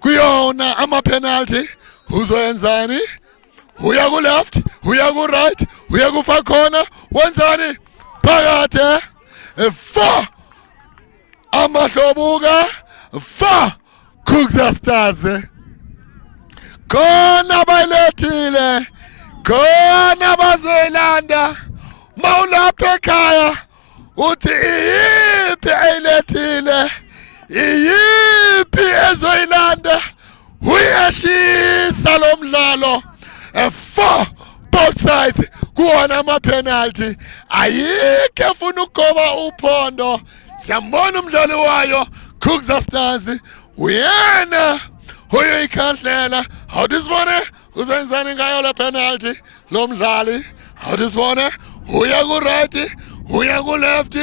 kuyona ama-penalty uzoyenzani uya ku-left uya ku-right uya ku-far corner wenzani phakathi 4 Amahlobuka 4 Khukza Stars. Khona bayilethile khona bazoyilanda mawulapha ekhaya uthi iyiphi ayilethile iyiphi ezoyilanda uyashisa lo mdlalo 4 both sides kuwona ama-penalty ayikho efuna ukugoba uphondo. Siyambona umdlali wayo Khukza Stars uyena uyoyikhandlela. Awudisibone uzenzani ngayo le penalty lo mdlali. Awudisibone uya ku-right uya ku-left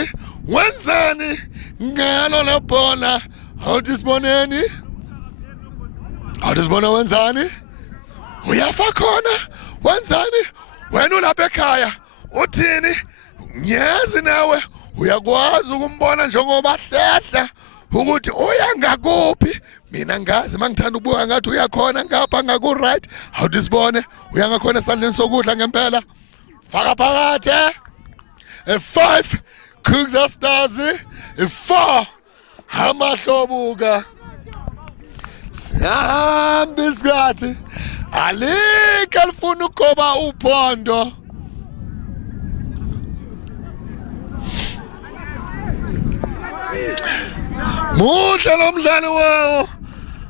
wenzani ngalo le bhola. Awudisiboneni awudisibone wenzani uyafa khona wenzani wena ulapha ekhaya uthini nyazi nawe uyakwazi ukumbona njengoba hlehla ukuthi uya ngakuphi. Mina ngazi mangithanda ukubuka ngathi uyakhona ngapha ngaku-right. Awudisibone uya ngakhona esandleni sokudla ngempela faka phakathi 5 Khukza Stars 4 Amahlobuka. Sihamba isikhathi alikho alifuna ukugoba uphondo. Muhle lo mdlali wawo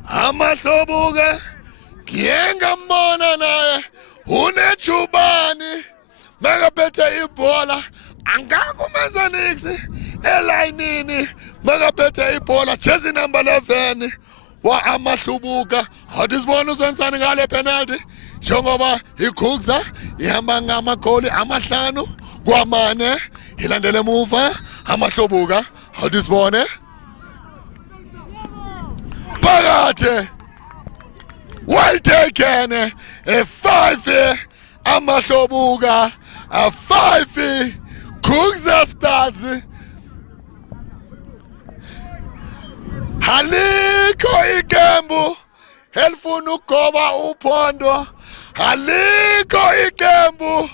Amahlobuka ngiyenga mbona naye unejubani makaphethe ibhola angakumenza nix elayinini makaphethe ibhola jersey number 11 wa Amahlobuka. Awudisibona uzenzani ngale penalty njengoba iKhukza ihamba ngamagoli 5-4 ilandele emuva Amahlobuka. Awudisibone phakathi well taken 5 Amahlobuka 5 Khukza Stars. Alikho iqembu elifuna ukugoba uphondo, alikho iqembu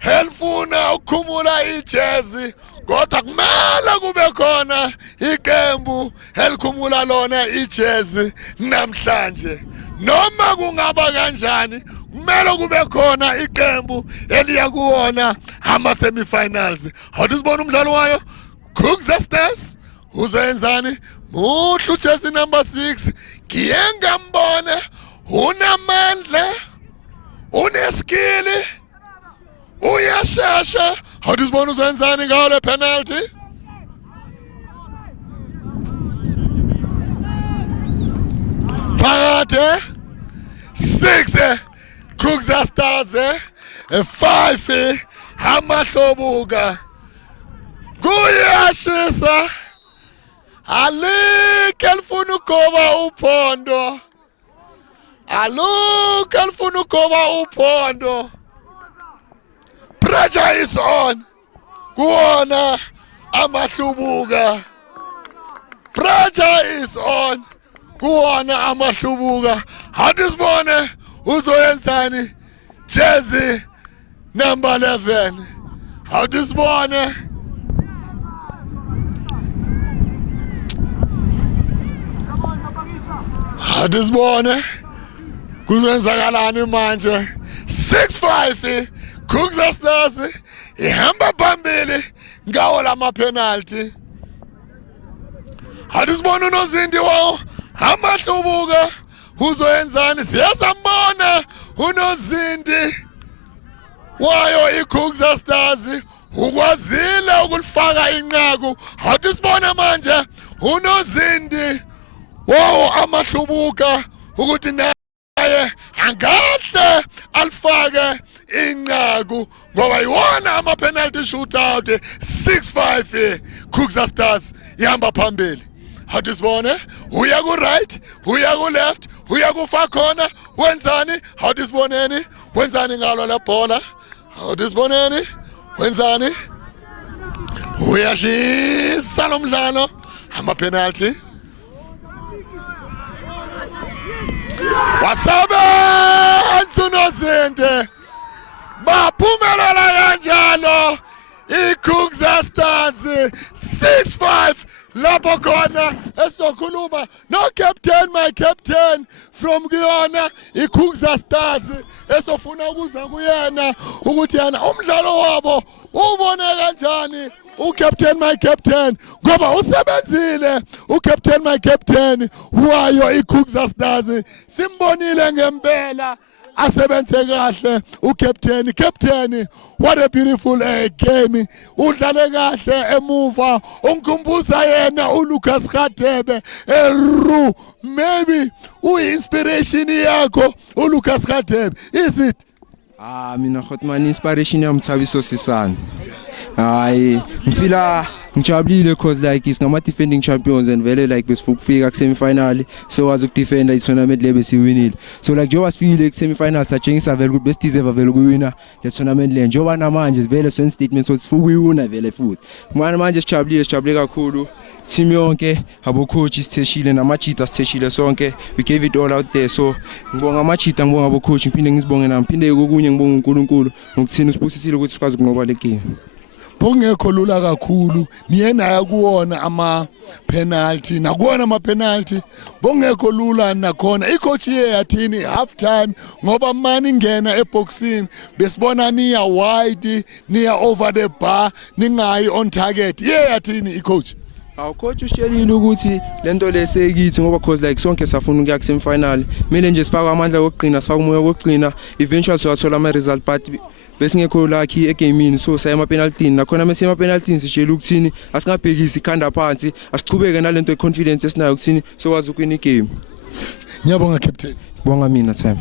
elifuna ukukhumula ijezi, kodwa kumele kube khona iqembu elikhumula lona ijezi namhlanje. Noma kungaba kanjani kumele kube khona iqembu eliya kuwona ama-semi-finals. Awudisibona umdlalo wayo Khukza Stars uzenzani? Muhle ujezi number 6 ngiyengambone unamandla, uneskili, uyashasha. How does bonus wenzani ngawo le penalty? Phakathi 6 Kugza Stars 5 Amahlobuka kuyashisa alike lifuna ugoba uphondo aluke lifuna ugoba uphondo. Pressure is on kuona Amahlobuka, pressure is on kuona Amahlobuka. Hadisibone uzoyenzani jersey number 11. Hadisibone hadisibone kuzoyenzakalani manje. 6-5 Kugza Stars ihamba phambili ngawo lama penalty. Hadisibone uNozindi wawo Amahlobuka uzoyenzani. Siyazambona uNozindi wayo iKugza Stars ukwazile ukulifaka inqaku. Hadisibona manje uNozindi wawo Amahlobuka ukuthi naye angahle alifake inqaku ngoba iwona ama penalty shootout. 6-5 Kugza Stars ihamba phambili. Hadisibone uya ku right, uya ku left, uya ku far corner, wenzani? Hadisiboneni wenzani ngalo la bhola? Hadisiboneni wenzani? Uyashisa lo mdlalo ama penalty. Wasebenza uNozindi baphumelela kanjalo iKugza Stars 6-5. Lapho khona esokhuluma no captain, my captain from kuyona iKugza Stars esofuna ukuza kuyena ukuthi yana umdlalo wabo ubone kanjani uCaptain my captain ngoba usebenzile uCaptain my captain wayo iKugza Stars. Simbonile ngempela asebenze kahle uCaptain. What a beautiful game. Udlale kahle emuva ongikhumbuza yena uLucas Radebe Eru. Maybe inspiration yakho uLucas Radebe, is it? Mina khotman inspiration yami Thabiso Sisane. Hayi ngifila ngijabulile because like is ngama defending champions and vele like besifika ku semi final so wazi ukudefenda I tournament le besiwinile. So like njengoba sifile ku semi final satshengisa vele ukuthi besideserve vele ukuwina le tournament le njengoba namanje vele sen statement so sifuka uyiwina vele futhi. Manje sijabule kakhulu. Team yonke abo coach isitheshile namachita sitheshile sonke, we gave it all out there. So ngibonga amachita, ngibonga abo coach, ngiphinde ngizibonge nami, phinde kokunye ngibonga uNkulunkulu ngokuthina usibusisile ukuthi sikwazi ukunqoba le game. Bongekho lula kakhulu niyena kuwona ama penalty nakuwona ama penalty bongekho lula nakhona. Icoach yathini half time ngoba mani ngena eboxini besibona niya wide niya over the bar ningayi on target. Yathini icoach? Coach ushelile ukuthi lento lesekithi ngoba cause like sonke safuna ukuya ku semi final, mele nje sifaka amandla okugcina, sifaka umoya wokugcina, eventually siyathola ama result but besingekho lucky egamini. So saya ama penalty nakhona mase ama penalty sishela ukuthini asingabhekisi ikhanda phansi, asichubeke nalento econfidence esinayo ukuthini sokwazi ukwina igame. Ngiyabonga captain. Bonga mina Sam.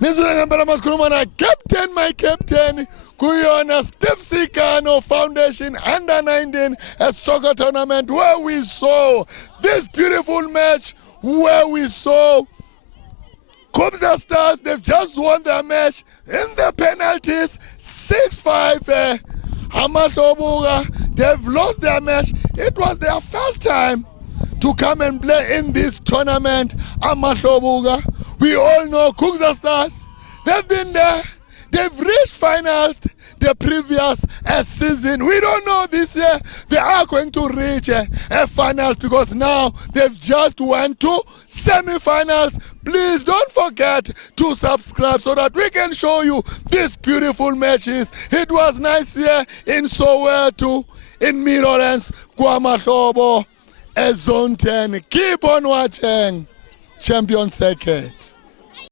Nizwe ngempela masikhuluma na captain my captain kuyona Steve Sikano Foundation Under 19 a soccer tournament where we saw this beautiful match, where we saw Kugza Stars. They've just won their match in the penalties 6-5. Amahlobuka, they've lost their match. It was their first time to come and play in this tournament. Amahlobuka, we all know Kugza Stars, they've been there, they've reached finals the previous season. We don't know this year they are going to reach a finals because now they've just went to semi-finals. Please don't forget to subscribe so that we can show you these beautiful matches. It was nice here in Soweto, in Meadowlands, KwaMahlobo, Zone 10. Keep on watching Champion Circuit.